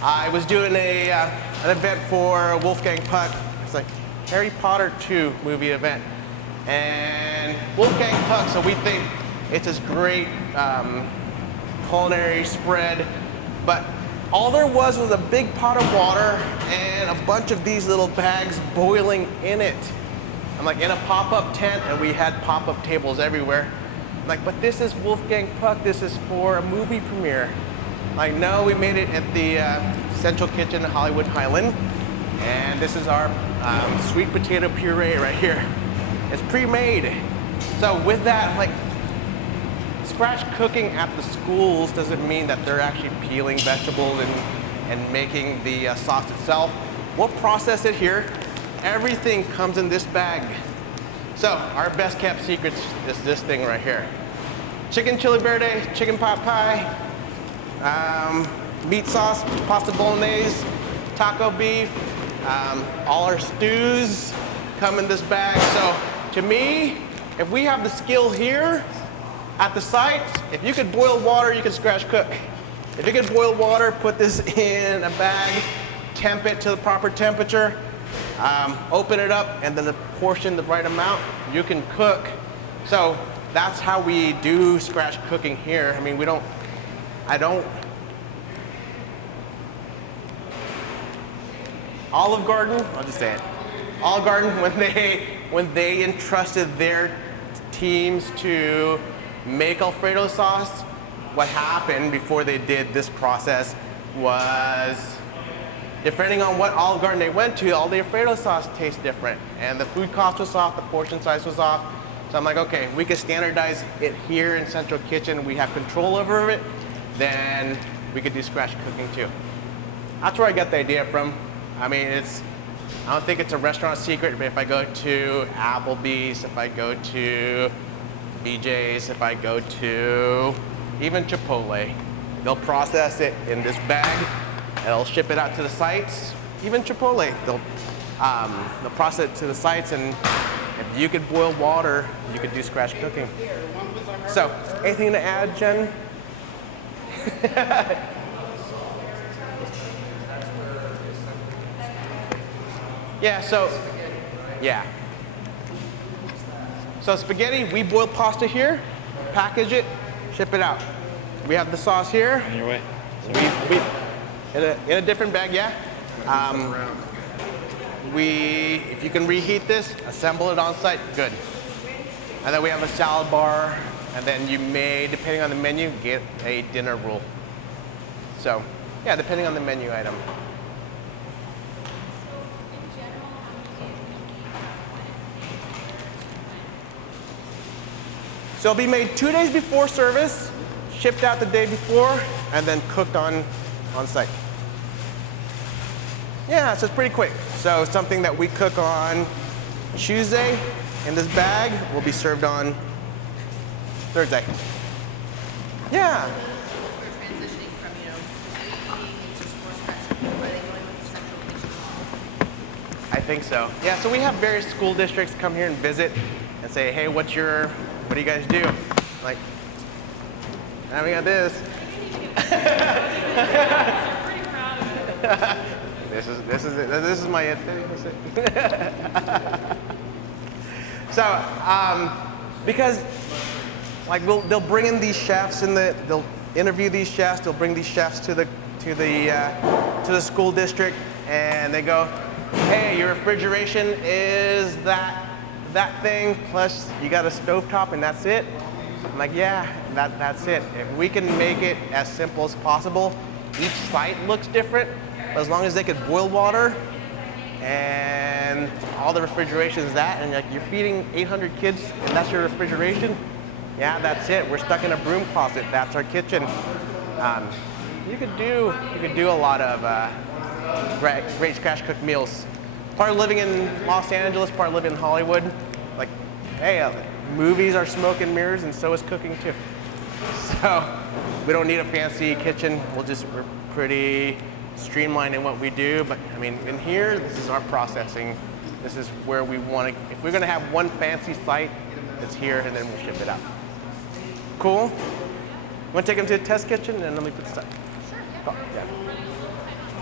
I was doing an event for Wolfgang Puck. It's like Harry Potter 2 movie event. And Wolfgang Puck, so we think it's this great culinary spread, but all there was a big pot of water and a bunch of these little bags boiling in it. I'm like in a pop-up tent, and we had pop-up tables everywhere. I'm like, but this is Wolfgang Puck, this is for a movie premiere. Like, no, we made it at the Central Kitchen in Hollywood Highland, and this is our sweet potato puree right here. It's pre-made. So with that, like, scratch cooking at the schools doesn't mean that they're actually peeling vegetables and making the sauce itself. We'll process it here. Everything comes in this bag. So our best kept secret is this thing right here. Chicken chili verde, chicken pot pie, meat sauce, pasta bolognese, taco beef, all our stews come in this bag. So to me, if we have the skill here at the site, if you could boil water, you could scratch cook. If you could boil water, put this in a bag, temp it to the proper temperature, open it up, and then portion the right amount, you can cook. So that's how we do scratch cooking here. I mean, Olive Garden, I'll just say it. Olive Garden, when they entrusted their teams to make Alfredo sauce, what happened before they did this process was, depending on what Olive Garden they went to, all the Alfredo sauce tastes different. And the food cost was off, the portion size was off. So I'm like, okay, we could standardize it here in Central Kitchen, we have control over it, then we could do scratch cooking too. That's where I got the idea from. I mean, I don't think it's a restaurant secret, but if I go to Applebee's, if I go to BJ's, if I go to even Chipotle, they'll process it in this bag, and they'll ship it out to the sites. Even Chipotle, they'll process it to the sites, and if you could boil water, you could do scratch cooking. So, anything to add, Jen? Yeah, So spaghetti, we boil pasta here, package it, ship it out. We have the sauce here. On your way. We in a different bag, yeah. If you can reheat this, assemble it on site, good. And then we have a salad bar, and then you may, depending on the menu, get a dinner roll. So, yeah, depending on the menu item. So it'll be made 2 days before service, shipped out the day before, and then cooked on site. Yeah, so it's pretty quick. So something that we cook on Tuesday in this bag will be served on Thursday. Yeah. They're transitioning from, eating into more scratch cooking. Are they going with the Central Kitchen model? I think so. Yeah, so we have various school districts come here and visit and say, hey, what do you guys do? Like, now we got this. This is my it. So, because like they'll bring in these chefs they'll interview these chefs. They'll bring these chefs to the school district, and they go, hey, your refrigeration is that thing, plus you got a stovetop and that's it? I'm like, yeah, that's it. If we can make it as simple as possible, each site looks different, but as long as they could boil water and all the refrigeration is that, and like you're feeding 800 kids and that's your refrigeration, yeah, that's it. We're stuck in a broom closet. That's our kitchen. You could do a lot of great scratch cooked meals. Part of living in Los Angeles, part of living in Hollywood. Like, hey, movies are smoke and mirrors, and so is cooking too. So we don't need a fancy kitchen. We're pretty streamlined in what we do. But I mean, in here, this is our processing. This is where we want to. If we're going to have one fancy site, it's here, and then we'll ship it out. Cool. Want to take them to a test kitchen, and then let me put the stuff. Sure, yeah. Oh, yeah.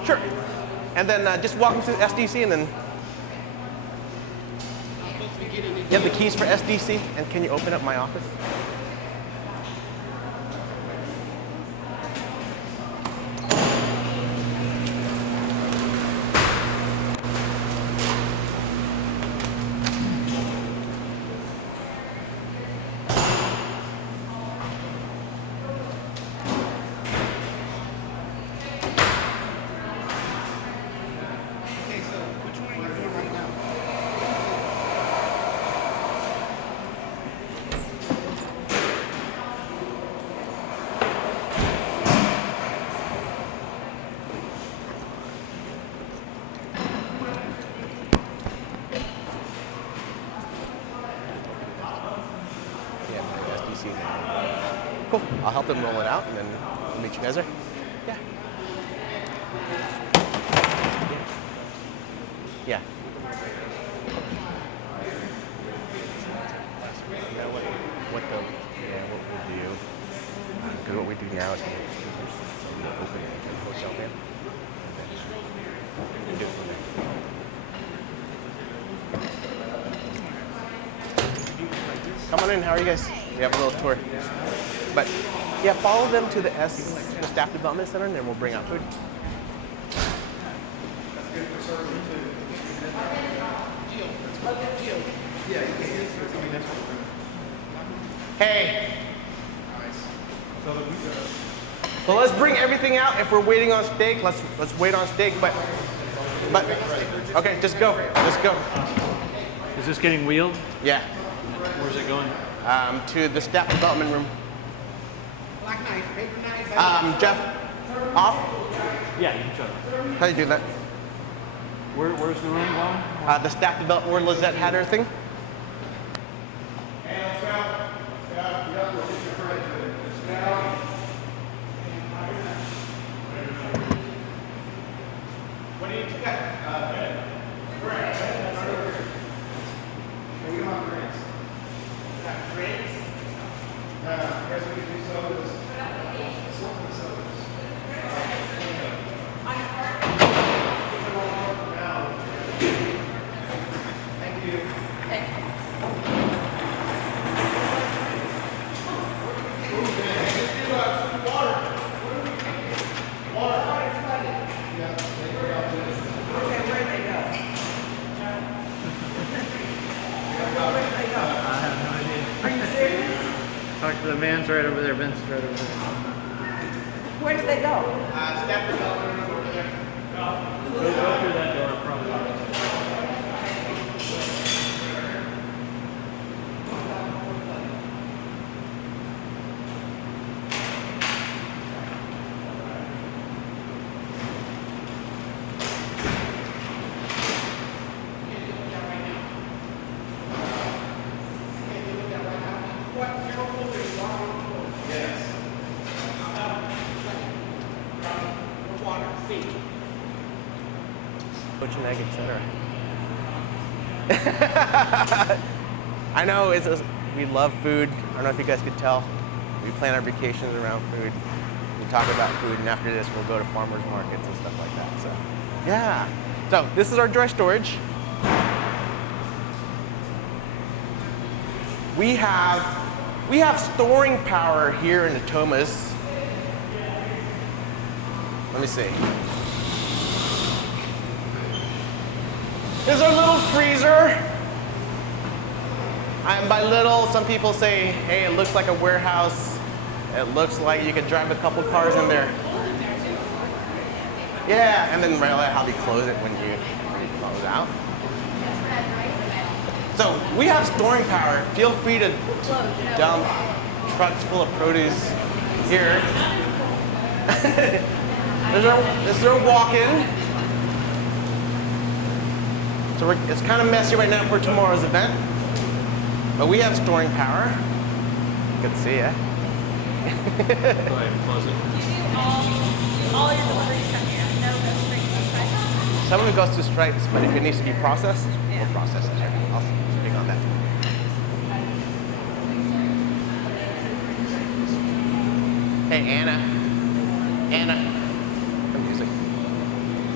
Sure. And then just walk them to SDC and then. You have the keys for SDC, and can you open up my office? Cool. I'll help them roll it out, and then we'll meet you guys there. Yeah. Yeah. You know what we'll do? Because what we do now is we open it into the hotel van, and then we do it from there. Come on in. How are you guys? We have a little tour. But yeah, follow them to the Staff Development Center, and then we'll bring out food. Hey. So let's bring everything out. If we're waiting on steak, let's wait on steak. But okay, just go. Just go. Is this getting wheeled? Yeah. Where's it going? To the Staff Development Room. Black knife, paper knife. Jeff, off. Yeah, you can shut it. How do you do that? Where's the room going? The Staff Development, where Lizette had her thing. What do you got? Talk to the man's right over there, Vince's right over there. Where did they go? Staff Development Room over there. Go through that door probably. Poached egg, etc. I know we love food. I don't know if you guys could tell. We plan our vacations around food. We talk about food, and after this, we'll go to farmers markets and stuff like that. So, yeah. So this is our dry storage. We have storing power here in the Thomas. Let me see. Here's our little freezer. And by little, some people say, hey, it looks like a warehouse. It looks like you could drive a couple cars in there. Yeah, and then really how they close it when you close out. So we have storing power. Feel free to dump trucks full of produce here. This is our walk-in. So it's kind of messy right now for tomorrow's event, but we have storing power. Good to see ya. Go ahead and close it. All your deliveries come here. No straight to Stripe. Some of it goes to Stripes, but if it needs to be processed, we'll process it here. I'll speak on that. Hey, Anna. Anna. Some music.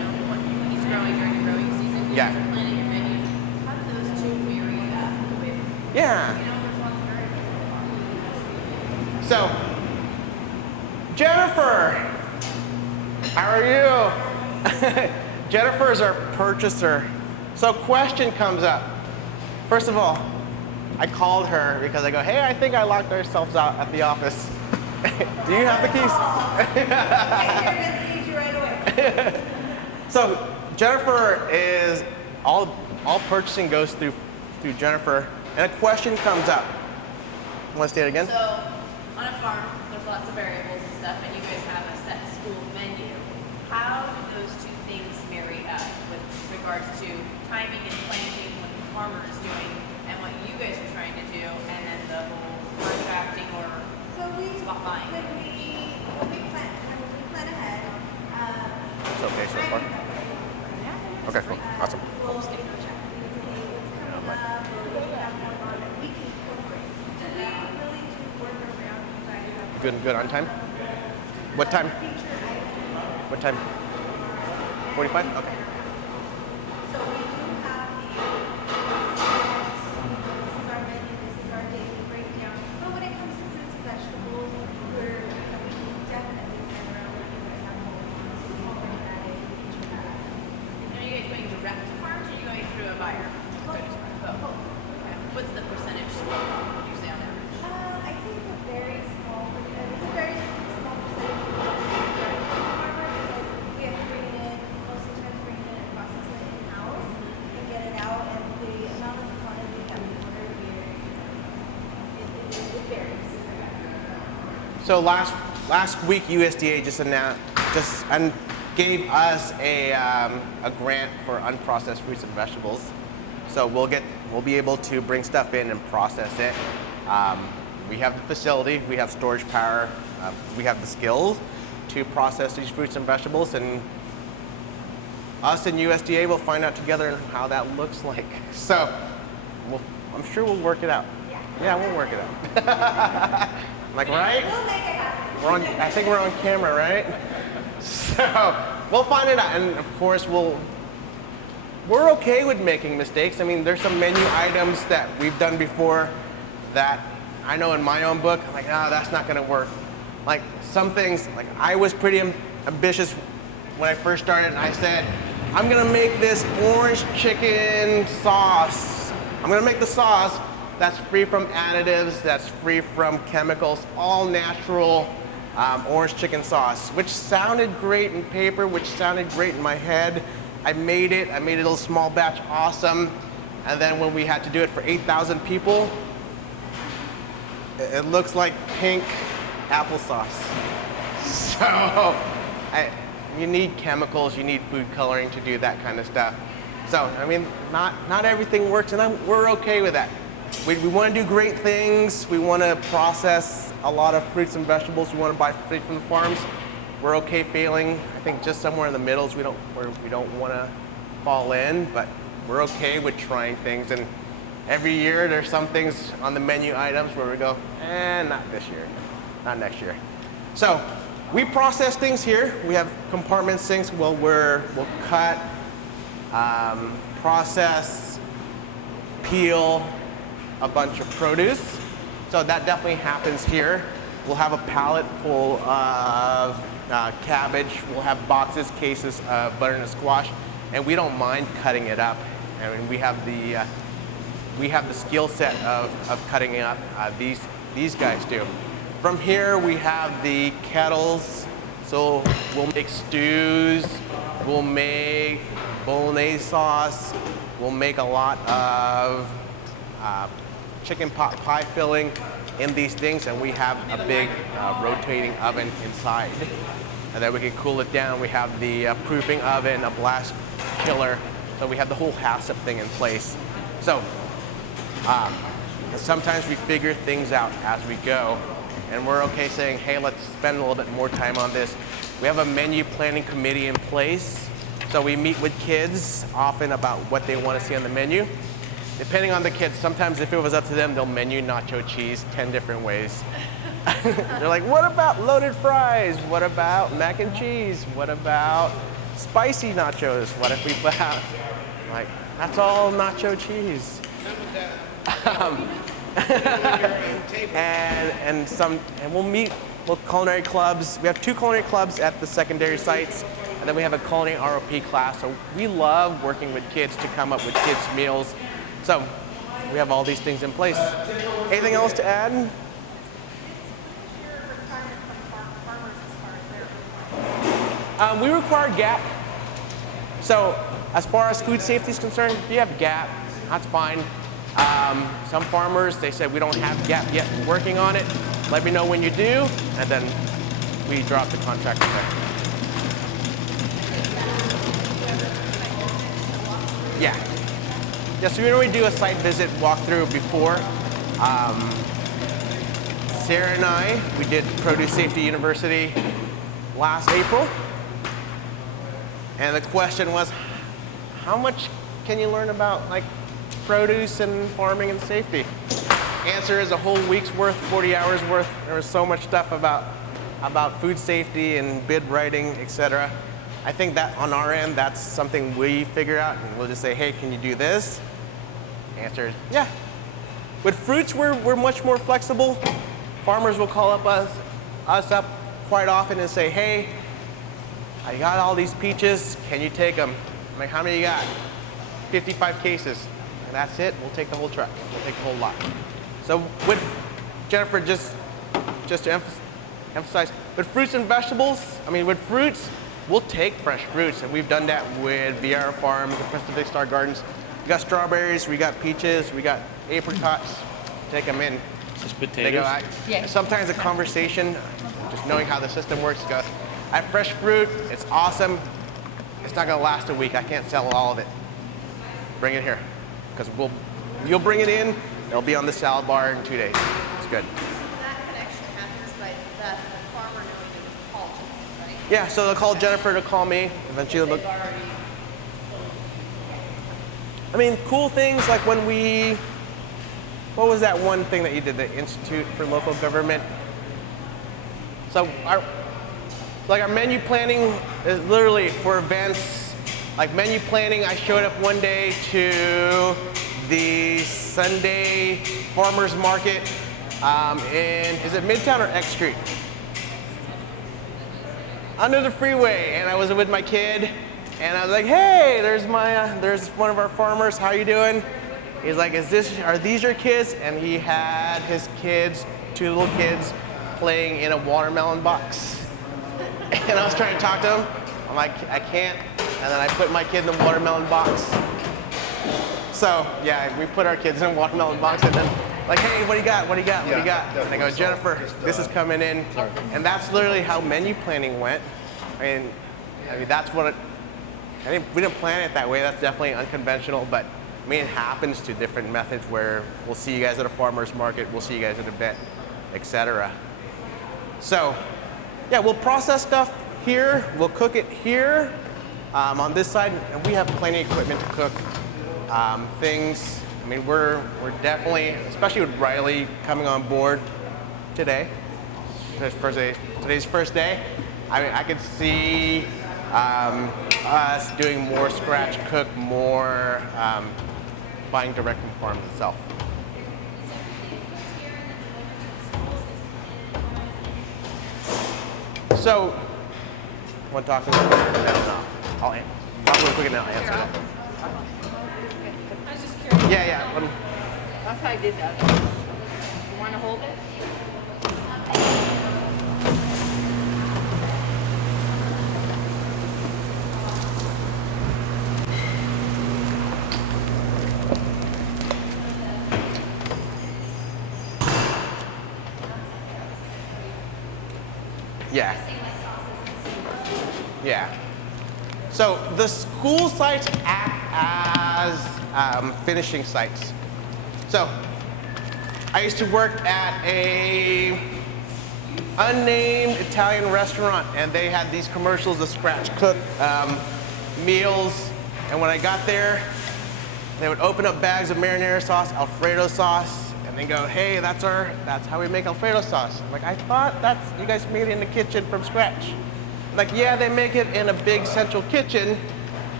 you Yeah. guys are planning your menus, how do those two marry up with, Yeah. you know, there's lots of variables. So, Jennifer, how are you? Jennifer is our purchaser. So, question comes up. First of all, I called her because I go, hey, I think I locked ourselves out at the office. Do you have the keys? Okay, you're gonna see you right away. So Jennifer is all purchasing goes through Jennifer, and a question comes up. Want to say it again? So, on a farm, there's lots of variables and stuff, and you guys have a set school menu. How do those two things marry up with regards to timing and planting, what the farmer is doing, and what you guys are trying to do, and then the whole contracting or So spot buying? when we plan ahead, It's okay so far. Okay, cool, awesome. we'll skip no check. Hey, what's coming up, or what we have going on that we can incorporate. So we really do work around you guys. Good on time. What time? Feature items. What time? 45. Okay. So we do have this is our menu, this is our daily breakdown. But when it comes to fruits and vegetables, we can definitely plan around what you guys have going on. So we can bring that in, feature that. And are you guys going direct to farms, or are you going through a buyer? Both. Okay. What's the percentage split usually on average? I'd say it's a very small percentage of the farmer because we have to bring it in, most of the time bring it in and process it in-house and get it out, and the amount of quantity that we order here, it varies. So last week USDA gave us a grant for unprocessed fruits and vegetables. So we'll be able to bring stuff in and process it. We have the facility, we have storage power, we have the skills to process these fruits and vegetables, and us and USDA will find out together how that looks like. So I'm sure we'll work it out. Yeah, we'll work it out. Like, right? We'll make it happen. I think we're on camera, right? So we'll find it out, and of course we're okay with making mistakes. I mean, there's some menu items that we've done before that I know in my own book, I'm like, no, that's not gonna work. Like some things, like I was pretty ambitious when I first started, and I said, I'm gonna make this orange chicken sauce. I'm gonna make the sauce that's free from additives, that's free from chemicals, all natural orange chicken sauce, which sounded great in paper, which sounded great in my head. I made it a little small batch, awesome. And then when we had to do it for 8,000 people, it looks like pink applesauce. So you need chemicals, you need food coloring to do that kind of stuff. So, I mean, not everything works, and we're okay with that. We want to do great things. We want to process a lot of fruits and vegetables. We want to buy fruit from the farms. We're okay failing. I think just somewhere in the middle is we don't want to fall in, but we're okay with trying things. And every year there's some things on the menu items where we go, not this year, not next year. So we process things here. We have compartment sinks. We'll cut, process, peel a bunch of produce. So that definitely happens here. We'll have a pallet full of cabbage. We'll have boxes, cases of butternut squash, and we don't mind cutting it up. I mean, we have the skill set of cutting it up. These guys do. From here, we have the kettles. So we'll make stews. We'll make bolognese sauce. We'll make a lot of chicken pot pie filling in these things, and we have a big rotating oven inside. And then we can cool it down. We have the proofing oven, a blast chiller, so we have the whole HACCP thing in place. So sometimes we figure things out as we go, and we're okay saying, hey, let's spend a little bit more time on this. We have a menu planning committee in place, so we meet with kids often about what they want to see on the menu. Depending on the kids, sometimes if it was up to them, they'll menu nacho cheese 10 different ways. They're like, what about loaded fries? What about mac and cheese? What about spicy nachos? What if we put out Like, that's all nacho cheese. And we'll meet with culinary clubs. We have 2 culinary clubs at the secondary sites, and then we have a culinary ROP class. So we love working with kids to come up with kids' meals. So we have all these things in place. Anything else to add? We require GAP. So as far as food safety is concerned, if you have GAP, that's fine. Some farmers, they said we don't have GAP yet, we're working on it. Let me know when you do, and then we drop the contract from there. Yeah. Yeah, so we normally do a site visit walkthrough before. Sarah and I, we did Produce Safety University last April. And the question was, how much can you learn about like produce and farming and safety? Answer is a whole week's worth, 40 hours worth. There was so much stuff about food safety and bid writing, etc. I think that on our end, that's something we figure out, and we'll just say, hey, can you do this? Answer is, yeah. With fruits, we're much more flexible. Farmers will call up us up quite often and say, hey, I got all these peaches, can you take them? I'm like, how many you got? 55 cases. And that's it, we'll take the whole truck. We'll take the whole lot. So with Jennifer, just to emphasize, with fruits and vegetables, with fruits, we'll take fresh fruits, and we've done that with Vieira Farms and Pacific Star Gardens. We got strawberries, we got peaches, we got apricots. Take them in. Just They potatoes. go out. Yeah. Sometimes a conversation, just knowing how the system works, goes, I have fresh fruit, it's awesome. It's not gonna last a week. I can't sell all of it. Bring it here, because you'll bring it in. It'll be on the salad bar in 2 days. It's good. So that connection happens by the farmer knowing to call you, right? Yeah, so they'll call Jennifer to call me. Eventually, They've already. cool things like when what was that one thing that you did, the Institute for Local Government? So our menu planning is literally for events. Like menu planning, I showed up one day to the Sunday farmers market is it Midtown or X Street? Under the freeway, and I was with my kid, and I was like, hey, there's one of our farmers, how you doing? He's like, are these your kids? And he had his kids, 2 little kids, playing in a watermelon box. And I was trying to talk to him. I'm like, I can't. And then I put my kid in the watermelon box. So yeah, we put our kids in a watermelon box, and then like, hey, what do you got? What do you got? What do you got? And I go, Jennifer, this is coming in. And that's literally how menu planning went. That's what we didn't plan it that way. That's definitely unconventional, but it happens to different methods where we'll see you guys at a farmer's market, we'll see you guys at an event, etc. So yeah, we'll process stuff here, we'll cook it here on this side, and we have plenty of equipment to cook things. We're definitely, especially with Riley coming on board today, today's first day, I could see us doing more scratch cook, more buying direct from farms itself. So, want to talk to me? No. I'll real quick and I'll answer that. I was just curious. Yeah. That's how I did that. You want to hold it? Yeah. So the school sites act as finishing sites. So I used to work at a unnamed Italian restaurant, and they had these commercials of scratch cook meals. And when I got there, they would open up bags of marinara sauce, Alfredo sauce, and they go, hey, that's how we make Alfredo sauce. I'm like, I thought you guys made it in the kitchen from scratch. Like, yeah, they make it in a big central kitchen,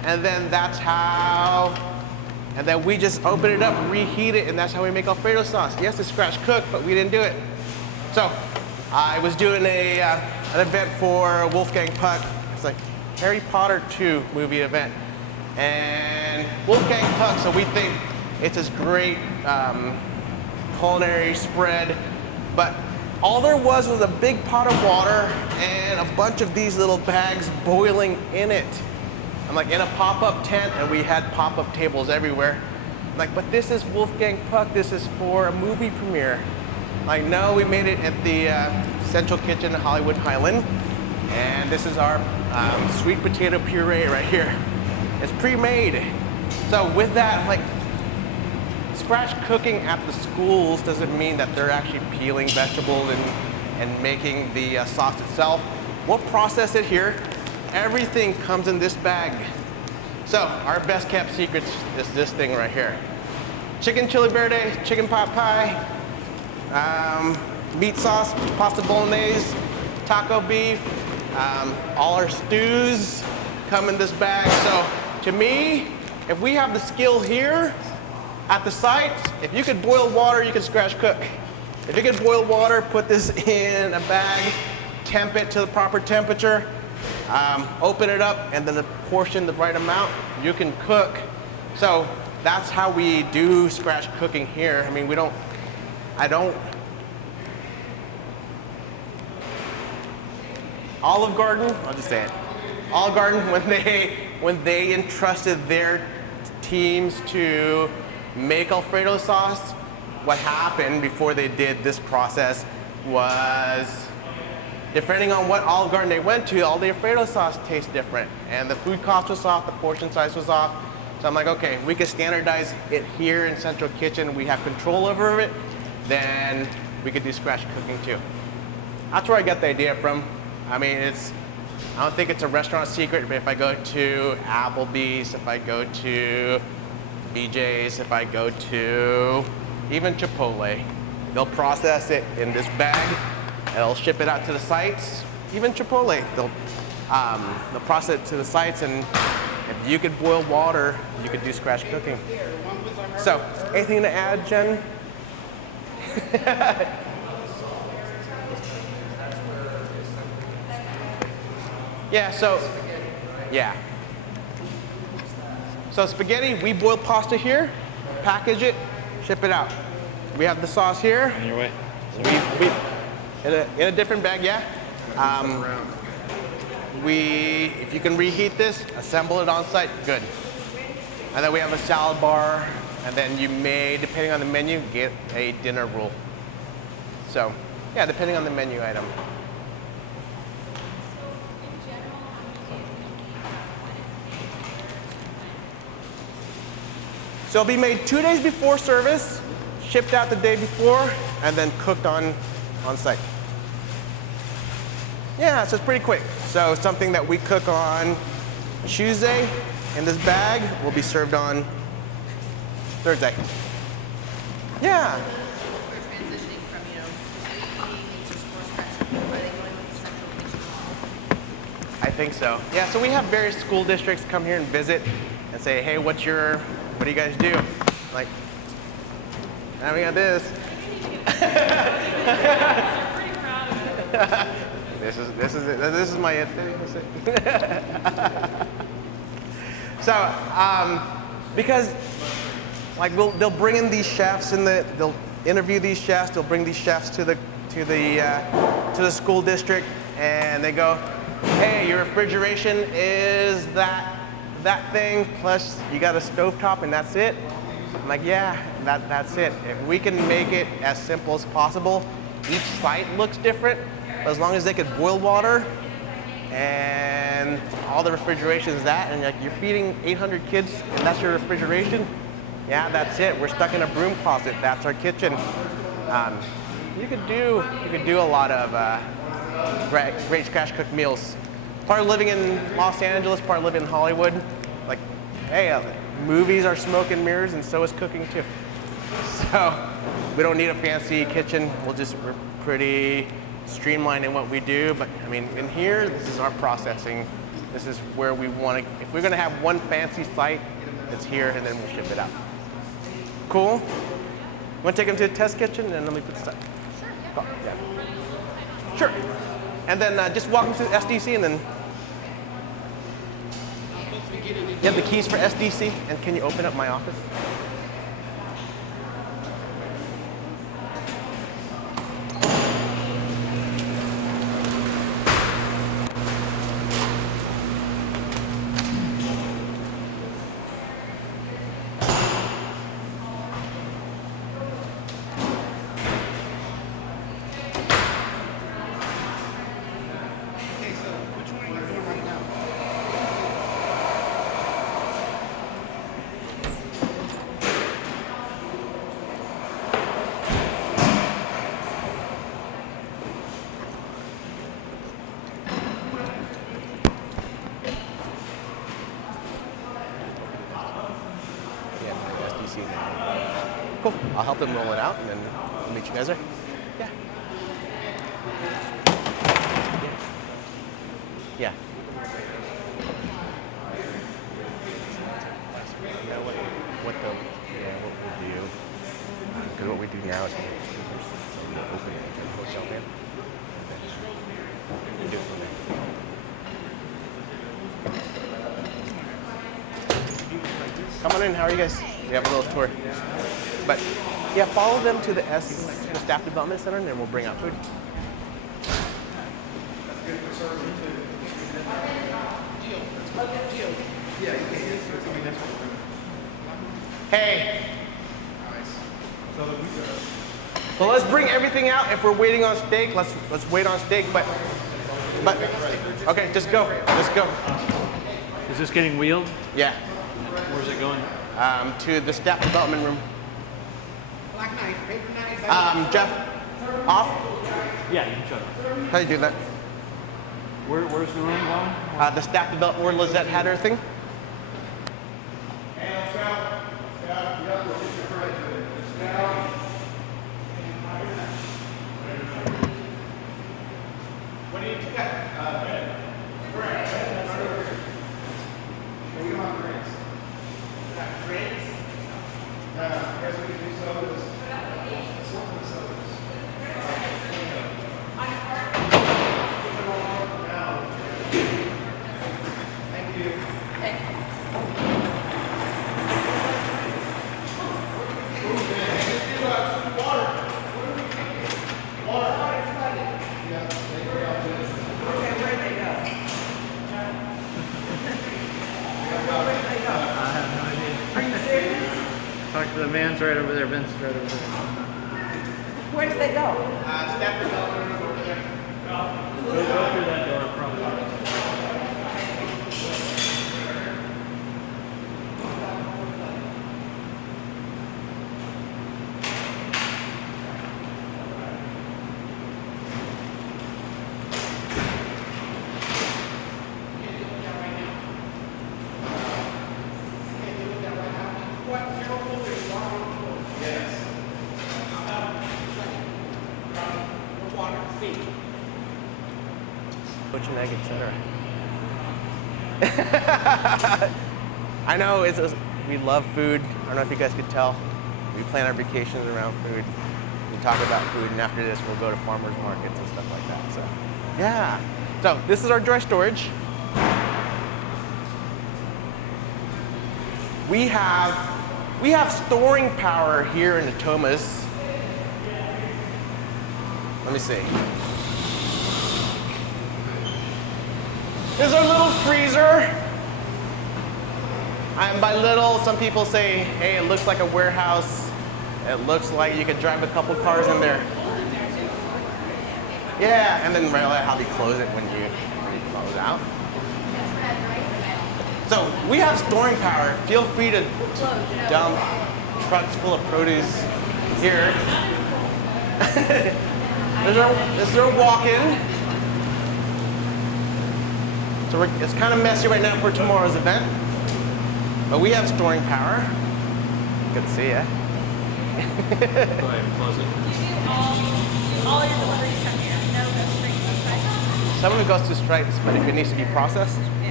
and then that's how, and then we just open it up, reheat it, and that's how we make Alfredo sauce. Yes, it's scratch cooked, but we didn't do it. So I was doing an event for Wolfgang Puck. It's like Harry Potter 2 movie event. And Wolfgang Puck, so we think it's this great culinary spread, but all there was a big pot of water and a bunch of these little bags boiling in it. I'm like in a pop-up tent, and we had pop-up tables everywhere. I'm like, but this is Wolfgang Puck, this is for a movie premiere. Like, no, we made it at the Central Kitchen in Hollywood Highland, and this is our sweet potato puree right here. It's pre-made. So with that, like, scratch cooking at the schools doesn't mean that they're actually peeling vegetables and making the sauce itself. We'll process it here. Everything comes in this bag. So our best kept secret is this thing right here. Chicken chili verde, chicken pot pie, meat sauce, pasta bolognese, taco beef, all our stews come in this bag. So to me, if we have the skill here at the site, if you could boil water, you can scratch cook. If you could boil water, put this in a bag, temp it to the proper temperature, open it up, and then portion the right amount, you can cook. So that's how we do scratch cooking here. I mean, Olive Garden, I'll just say it. Olive Garden, when they entrusted their teams to make Alfredo sauce, what happened before they did this process was, depending on what Olive Garden they went to, all the Alfredo sauce tastes different. And the food cost was off, the portion size was off. So I'm like, okay, we can standardize it here in Central Kitchen, we have control over it, then we could do scratch cooking too. That's where I got the idea from. I mean, I don't think it's a restaurant secret, but if I go to Applebee's, if I go to BJ's, if I go to even Chipotle, they'll process it in this bag, and they'll ship it out to the sites. Even Chipotle, they'll process it to the sites, and if you could boil water, you could do scratch cooking. So, anything to add, Jen? Yeah, so spaghetti, we boil pasta here, package it, ship it out. We have the sauce here. On your way. In a different bag, yeah. If you can reheat this, assemble it on site, good. And then we have a salad bar, and then you may, depending on the menu, get a dinner roll. So, yeah, depending on the menu item. So it'll be made 2 days before service, shipped out the day before, and then cooked on site. Yeah, so it's pretty quick. So something that we cook on Tuesday in this bag will be served on Thursday. Yeah. They're transitioning from, eating into more scratch cooking. Are they going with the Central Kitchen model? I think so. Yeah, so we have various school districts come here and visit and say, hey, what do you guys do? Like, now we got this. This is my So, because like they'll bring in these chefs they'll interview these chefs. They'll bring these chefs to the school district, and they go, hey, your refrigeration is that thing, plus you got a stovetop and that's it. I'm like, yeah, that's it. If we can make it as simple as possible, each site looks different, but as long as they could boil water and all the refrigeration is that, and like you're feeding 800 kids and that's your refrigeration, yeah, that's it. We're stuck in a broom closet. That's our kitchen. You could do a lot of great scratch cooked meals. Part of living in Los Angeles, part of living in Hollywood. Like, hey, movies are smoke and mirrors, and so is cooking too. So we don't need a fancy kitchen. We're pretty streamlined in what we do. But I mean, in here, this is our processing This is where we want to, if we're going to have one fancy site, it's here, and then we'll ship it out. Cool? Want to take them to the test kitchen, and then let me put the stuff. Sure, yeah. Sure. And then just walk them to the SDC, and then you have the keys for SDC, and can you open up my office? Cool. I'll help them roll it out, and then we'll meet you guys there. Yeah. Yeah. You know what we'll do? Because what we do now is we'll open it into the hotel van, and then we'll do it from there. Come on in. How are you guys? We have a little tour. But yeah, follow them to the Staff Development Center, and then we'll bring out food. Hey. So let's bring everything out. If we're waiting on steak, let's wait on steak. But okay, just go. Just go. Is this getting wheeled? Yeah. Where's it going? To the Staff Development Room. Black knife, paper knife. Jeff, off. Yeah, you can shut it. How do you do that? Where's the room going? The Staff Development, where Lizette had her thing. What do you got? Talk to the man's right over there, Vince's right over there. Where did they go? Staff Development Room over there. Go through that door, probably. Poached egg, etc. I know we love food. I don't know if you guys could tell. We plan our vacations around food. We talk about food, and after this, we'll go to farmers markets and stuff like that. So, yeah. So this is our dry storage. We have storing power here in the Thomas. Let me see. There's our little freezer. And by little, some people say, hey, it looks like a warehouse. It looks like you could drive a couple cars in there. Yeah, and then realize how they close it when you close out. So we have storing power. Feel free to dump trucks full of produce here. This is our walk-in. So it's kind of messy right now for tomorrow's event, but we have storing power. Good to see ya. Go ahead and close it. All your deliveries come here. No, go straight to the site. Some of it goes to Stripes, but if it needs to be processed, Yeah.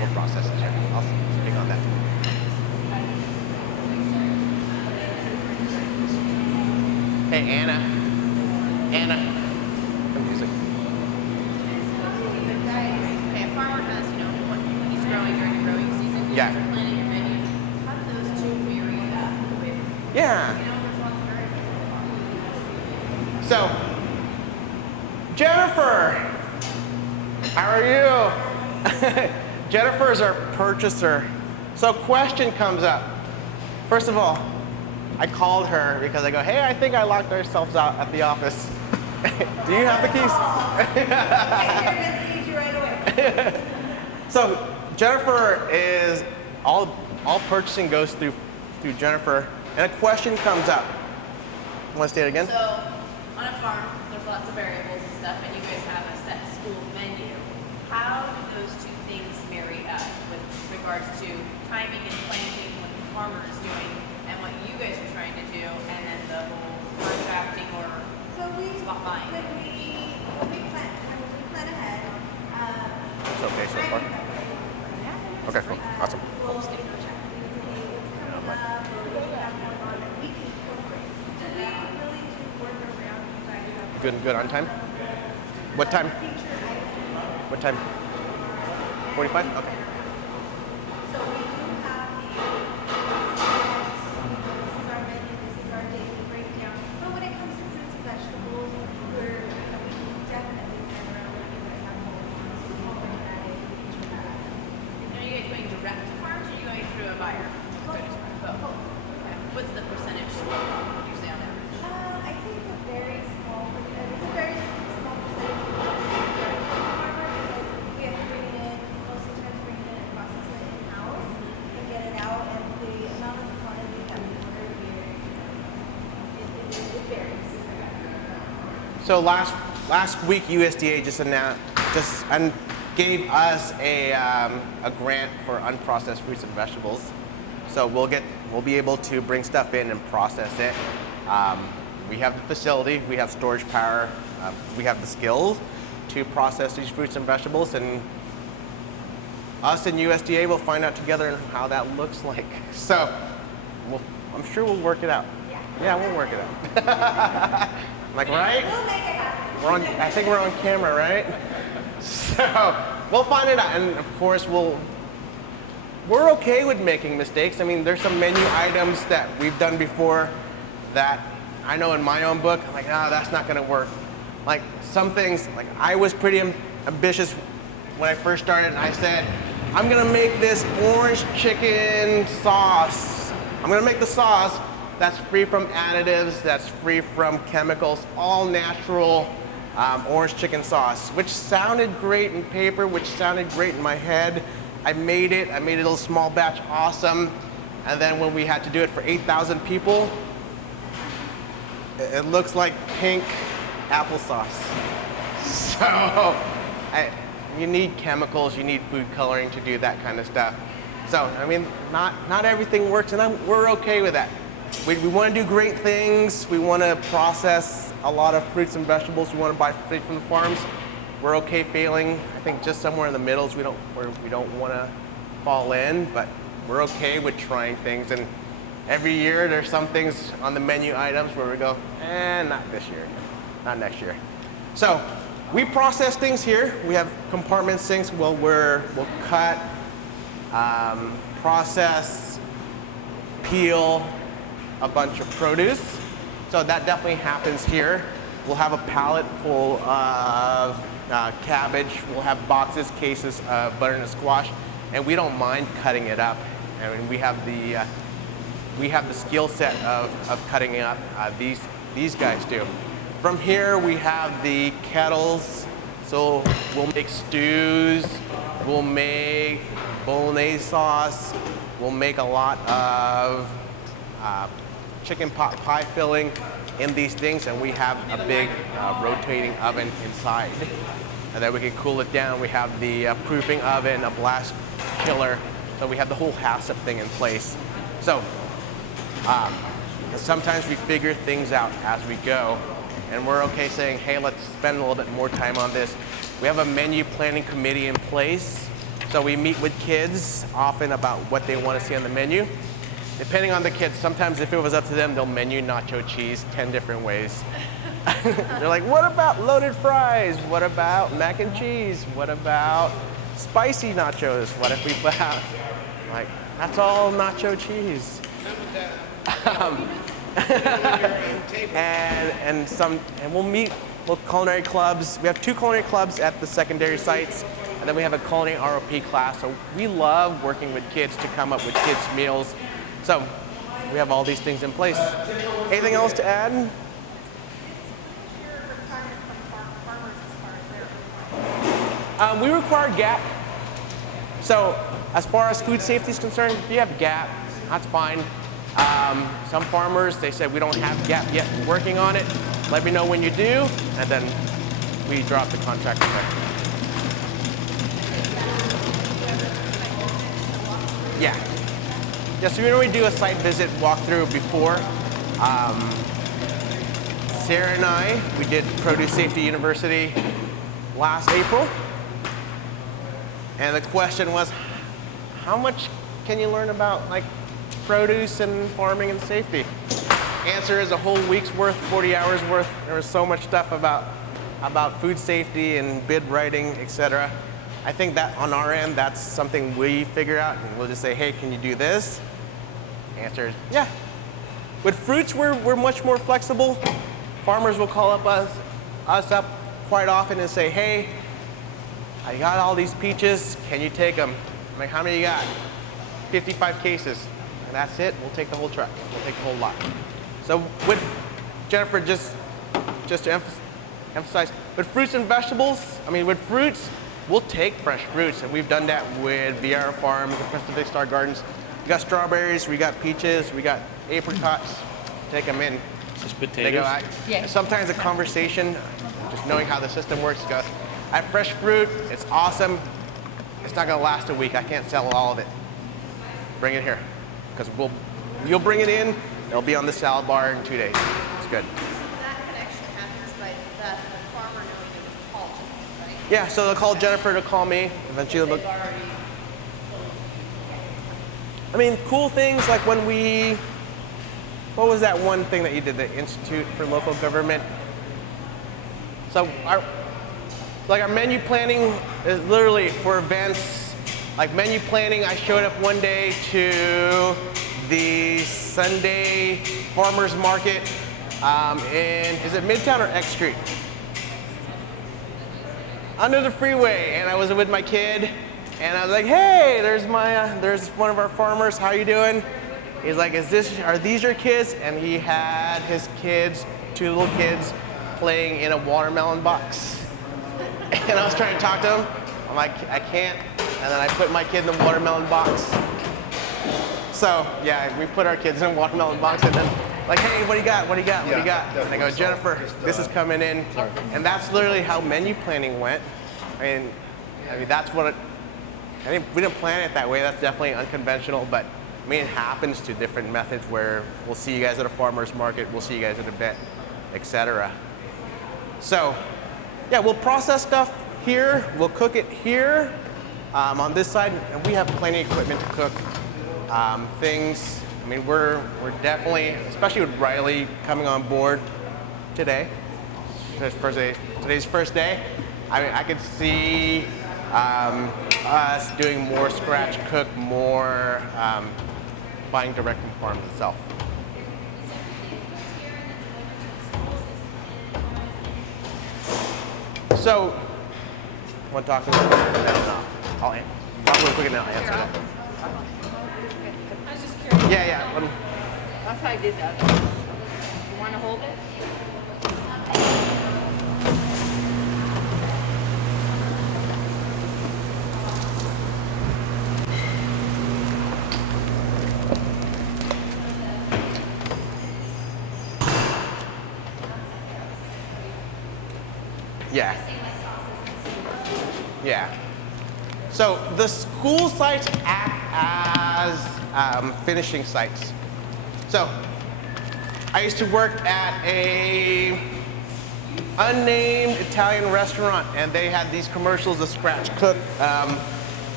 we'll process it here. I'll speak on that. Hey, Anna. Anna. Some music. Okay, a farmer has, when he's growing during the growing season, you Yeah. guys are planning your menus. How do those two marry up? Yeah. There's lots of variables. So, Jennifer, how are you? Jennifer is our purchaser. So, question comes up. First of all, I called her because I go, hey, I think I locked ourselves out at the office. Do you have the keys? I right away. So Jennifer is all purchasing goes through Jennifer, and a question comes up. Want to state it again? So, on a farm, there's lots of variables and stuff, and you guys have a set school menu. How do those two things marry up with regards to timing and planting, what the farmer is doing, and what you guys are trying to do, and then the whole contracting or So spot buying? when we plan ahead, It's okay so far. Okay, cool. Awesome. we'll it's coming up, or we have more on that we can incorporate. So we really do work around you guys. Good on time. What time? Feature items. What time? 45? Okay. So we do have this is our menu, this is our daily breakdown. But when it comes to fruits and vegetables, we definitely plan around what you guys have going on. So we incorporate that in, feature that. Are you guys going direct to farms, or are you going through a buyer? Both. Okay. What's the percentage split usually on average? I'd say it's a very small percentage of the farmer because we have to bring it in, most of the time bring it in and process it in-house and get it out, and the amount of quantity that we order here, it varies. So last week USDA just gave us a grant for unprocessed fruits and vegetables. So we'll be able to bring stuff in and process it. We have the facility, we have storage power, we have the skills to process these fruits and vegetables, and us and USDA will find out together how that looks like. So I'm sure we'll work it out. Yeah, we'll work it out. Like, right? We'll make it happen. I think we're on camera, right? So we'll find it out, and of course we're okay with making mistakes. I mean, there's some menu items that we've done before that I know in my own book, I'm like, no, that's not gonna work. Like some things, like I was pretty ambitious when I first started, and I said, I'm gonna make this orange chicken sauce. I'm gonna make the sauce that's free from additives, that's free from chemicals, all natural orange chicken sauce, which sounded great in paper, which sounded great in my head. I made it a little small batch, awesome. And then when we had to do it for 8,000 people, it looks like pink applesauce. So you need chemicals, you need food coloring to do that kind of stuff. So, I mean, not everything works, and we're okay with that. We want to do great things. We want to process a lot of fruits and vegetables. We want to buy straight from the farms. We're okay failing. I think just somewhere in the middle is we don't want to fall in, but we're okay with trying things. And every year there's some things on the menu items where we go, not this year, not next year. So we process things here. We have compartment sinks. We'll cut, process, peel a bunch of produce. So that definitely happens here. We'll have a pallet full of cabbage. We'll have boxes, cases of butternut squash, and we don't mind cutting it up. I mean, we have the skill set of cutting it up. These guys do. From here, we have the kettles. So we'll make stews. We'll make bolognese sauce. We'll make a lot of chicken pot pie filling in these things, and we have a big rotating oven inside. And then we can cool it down. We have the proofing oven, a blast chiller, so we have the whole HACCP thing in place. So sometimes we figure things out as we go, and we're okay saying, hey, let's spend a little bit more time on this. We have a menu planning committee in place, So we meet with kids often about what they want to see on the menu. Depending on the kids, sometimes if it was up to them, they'll menu nacho cheese 10 different ways. They're like, what about loaded fries? What about mac and cheese? What about spicy nachos? What if we put out, like, that's all nacho cheese. And we'll meet with culinary clubs. We have 2 culinary clubs at the secondary sites, and then we have a culinary ROP class. So we love working with kids to come up with kids' meals. So we have all these things in place. Anything else to add? We require GAP. So as far as food safety is concerned, if you have GAP, that's fine. Some farmers, they said we don't have GAP yet, we're working on it. Let me know when you do, and then we drop the contract from there. Yeah. Yeah, so we normally do a site visit walkthrough before. Sarah and I, we did Produce Safety University last April. And the question was, how much can you learn about like produce and farming and safety? Answer is a whole week's worth, 40 hours worth. There was so much stuff about food safety and bid writing, etc. I think that on our end, that's something we figure out, and we'll just say, hey, can you do this? Answer is, yeah. With fruits, we're much more flexible. Farmers will call up us up quite often and say, hey, I got all these peaches, can you take them? I'm like, how many you got? 55 cases. And that's it, we'll take the whole truck. We'll take the whole lot. So with, Jennifer, just to emphasize, with fruits and vegetables, with fruits, we'll take fresh fruits, and we've done that with Vieira Farms and Pacific Star Gardens. We got strawberries, we got peaches, we got apricots. Take them in. Just They potatoes. go out. Yeah. Sometimes a conversation, just knowing how the system works, goes, I have fresh fruit, it's awesome. It's not gonna last a week. I can't sell all of it. Bring it here, because you'll bring it in. It'll be on the salad bar in 2 days. It's good. That connection happens by the farmer knowing to call, right? Yeah, so they'll call Jennifer to call me. Eventually, They've already. cool things like when what was that one thing that you did, the Institute for Local Government? So our menu planning is literally for events. Like menu planning, I showed up one day to the Sunday farmers market is it Midtown or X Street? Under the freeway, and I was with my kid, and I was like, hey, there's one of our farmers, how you doing? He's like, are these your kids? And he had his kids, 2 little kids, playing in a watermelon box. And I was trying to talk to him. I'm like, I can't. And then I put my kid in the watermelon box. So yeah, we put our kids in a watermelon box, and then like, hey, what do you got? What do you got? What do you got? And I go, Jennifer, this is coming in. And that's literally how menu planning went. That's what we didn't plan it that way. That's definitely unconventional, but it happens to different methods where we'll see you guys at a farmer's market, we'll see you guys at a vet, etc. So yeah, we'll process stuff here, we'll cook it here on this side, and we have plenty of equipment to cook things. We're definitely, especially with Riley coming on board today, today's first day, I could see us doing more scratch cook, more buying direct from farms itself. So, want to talk a little bit? No. I'll talk real quick and then I'll answer that. I was just curious. Yeah. That's how I did that. You want to hold it? Yeah. So the school sites act as finishing sites. So I used to work at a unnamed Italian restaurant, and they had these commercials of scratch cook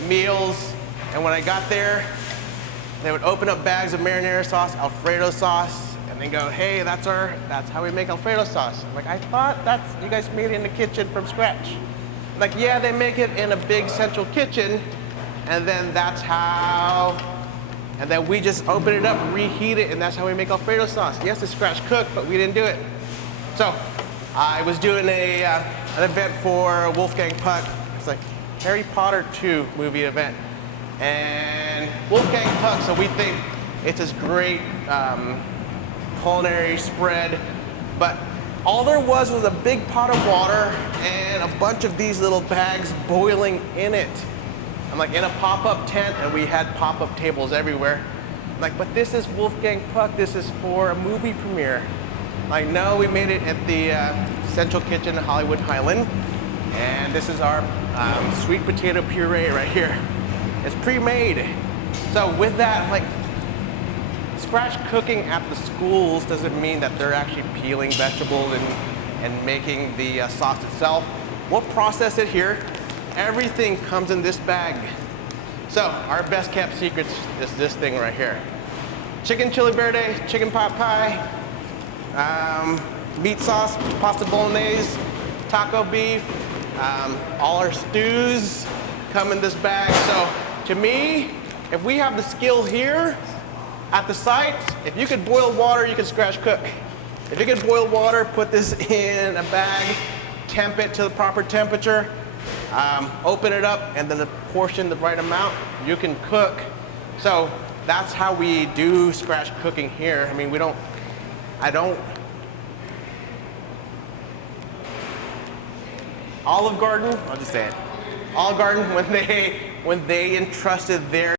meals. And when I got there, they would open up bags of marinara sauce, Alfredo sauce, and they go, hey, that's how we make Alfredo sauce. I'm like, I thought you guys made it in the kitchen from scratch. Like, yeah, they make it in a big central kitchen, and then and then we just open it up, reheat it, and that's how we make Alfredo sauce. Yes, it's scratch cooked, but we didn't do it. So I was doing an event for Wolfgang Puck. It's like Harry Potter 2 movie event. And Wolfgang Puck, so we think it's this great culinary spread, but all there was a big pot of water and a bunch of these little bags boiling in it. I'm like in a pop-up tent, and we had pop-up tables everywhere. I'm like, but this is Wolfgang Puck, this is for a movie premiere. Like, no, we made it at the Central Kitchen in Hollywood Highland, and this is our sweet potato puree right here. It's pre-made. So with that, like, scratch cooking at the schools doesn't mean that they're actually peeling vegetables and making the sauce itself. We'll process it here. Everything comes in this bag. So our best kept secret is this thing right here. Chicken chili verde, chicken pot pie, meat sauce, pasta bolognese, taco beef, all our stews come in this bag. So to me, if we have the skill here at the site, if you could boil water, you can scratch cook. If you could boil water, put this in a bag, temp it to the proper temperature, open it up, and then portion the right amount, you can cook. So that's how we do scratch cooking here. I mean, Olive Garden, I'll just say it. Olive Garden, when they entrusted their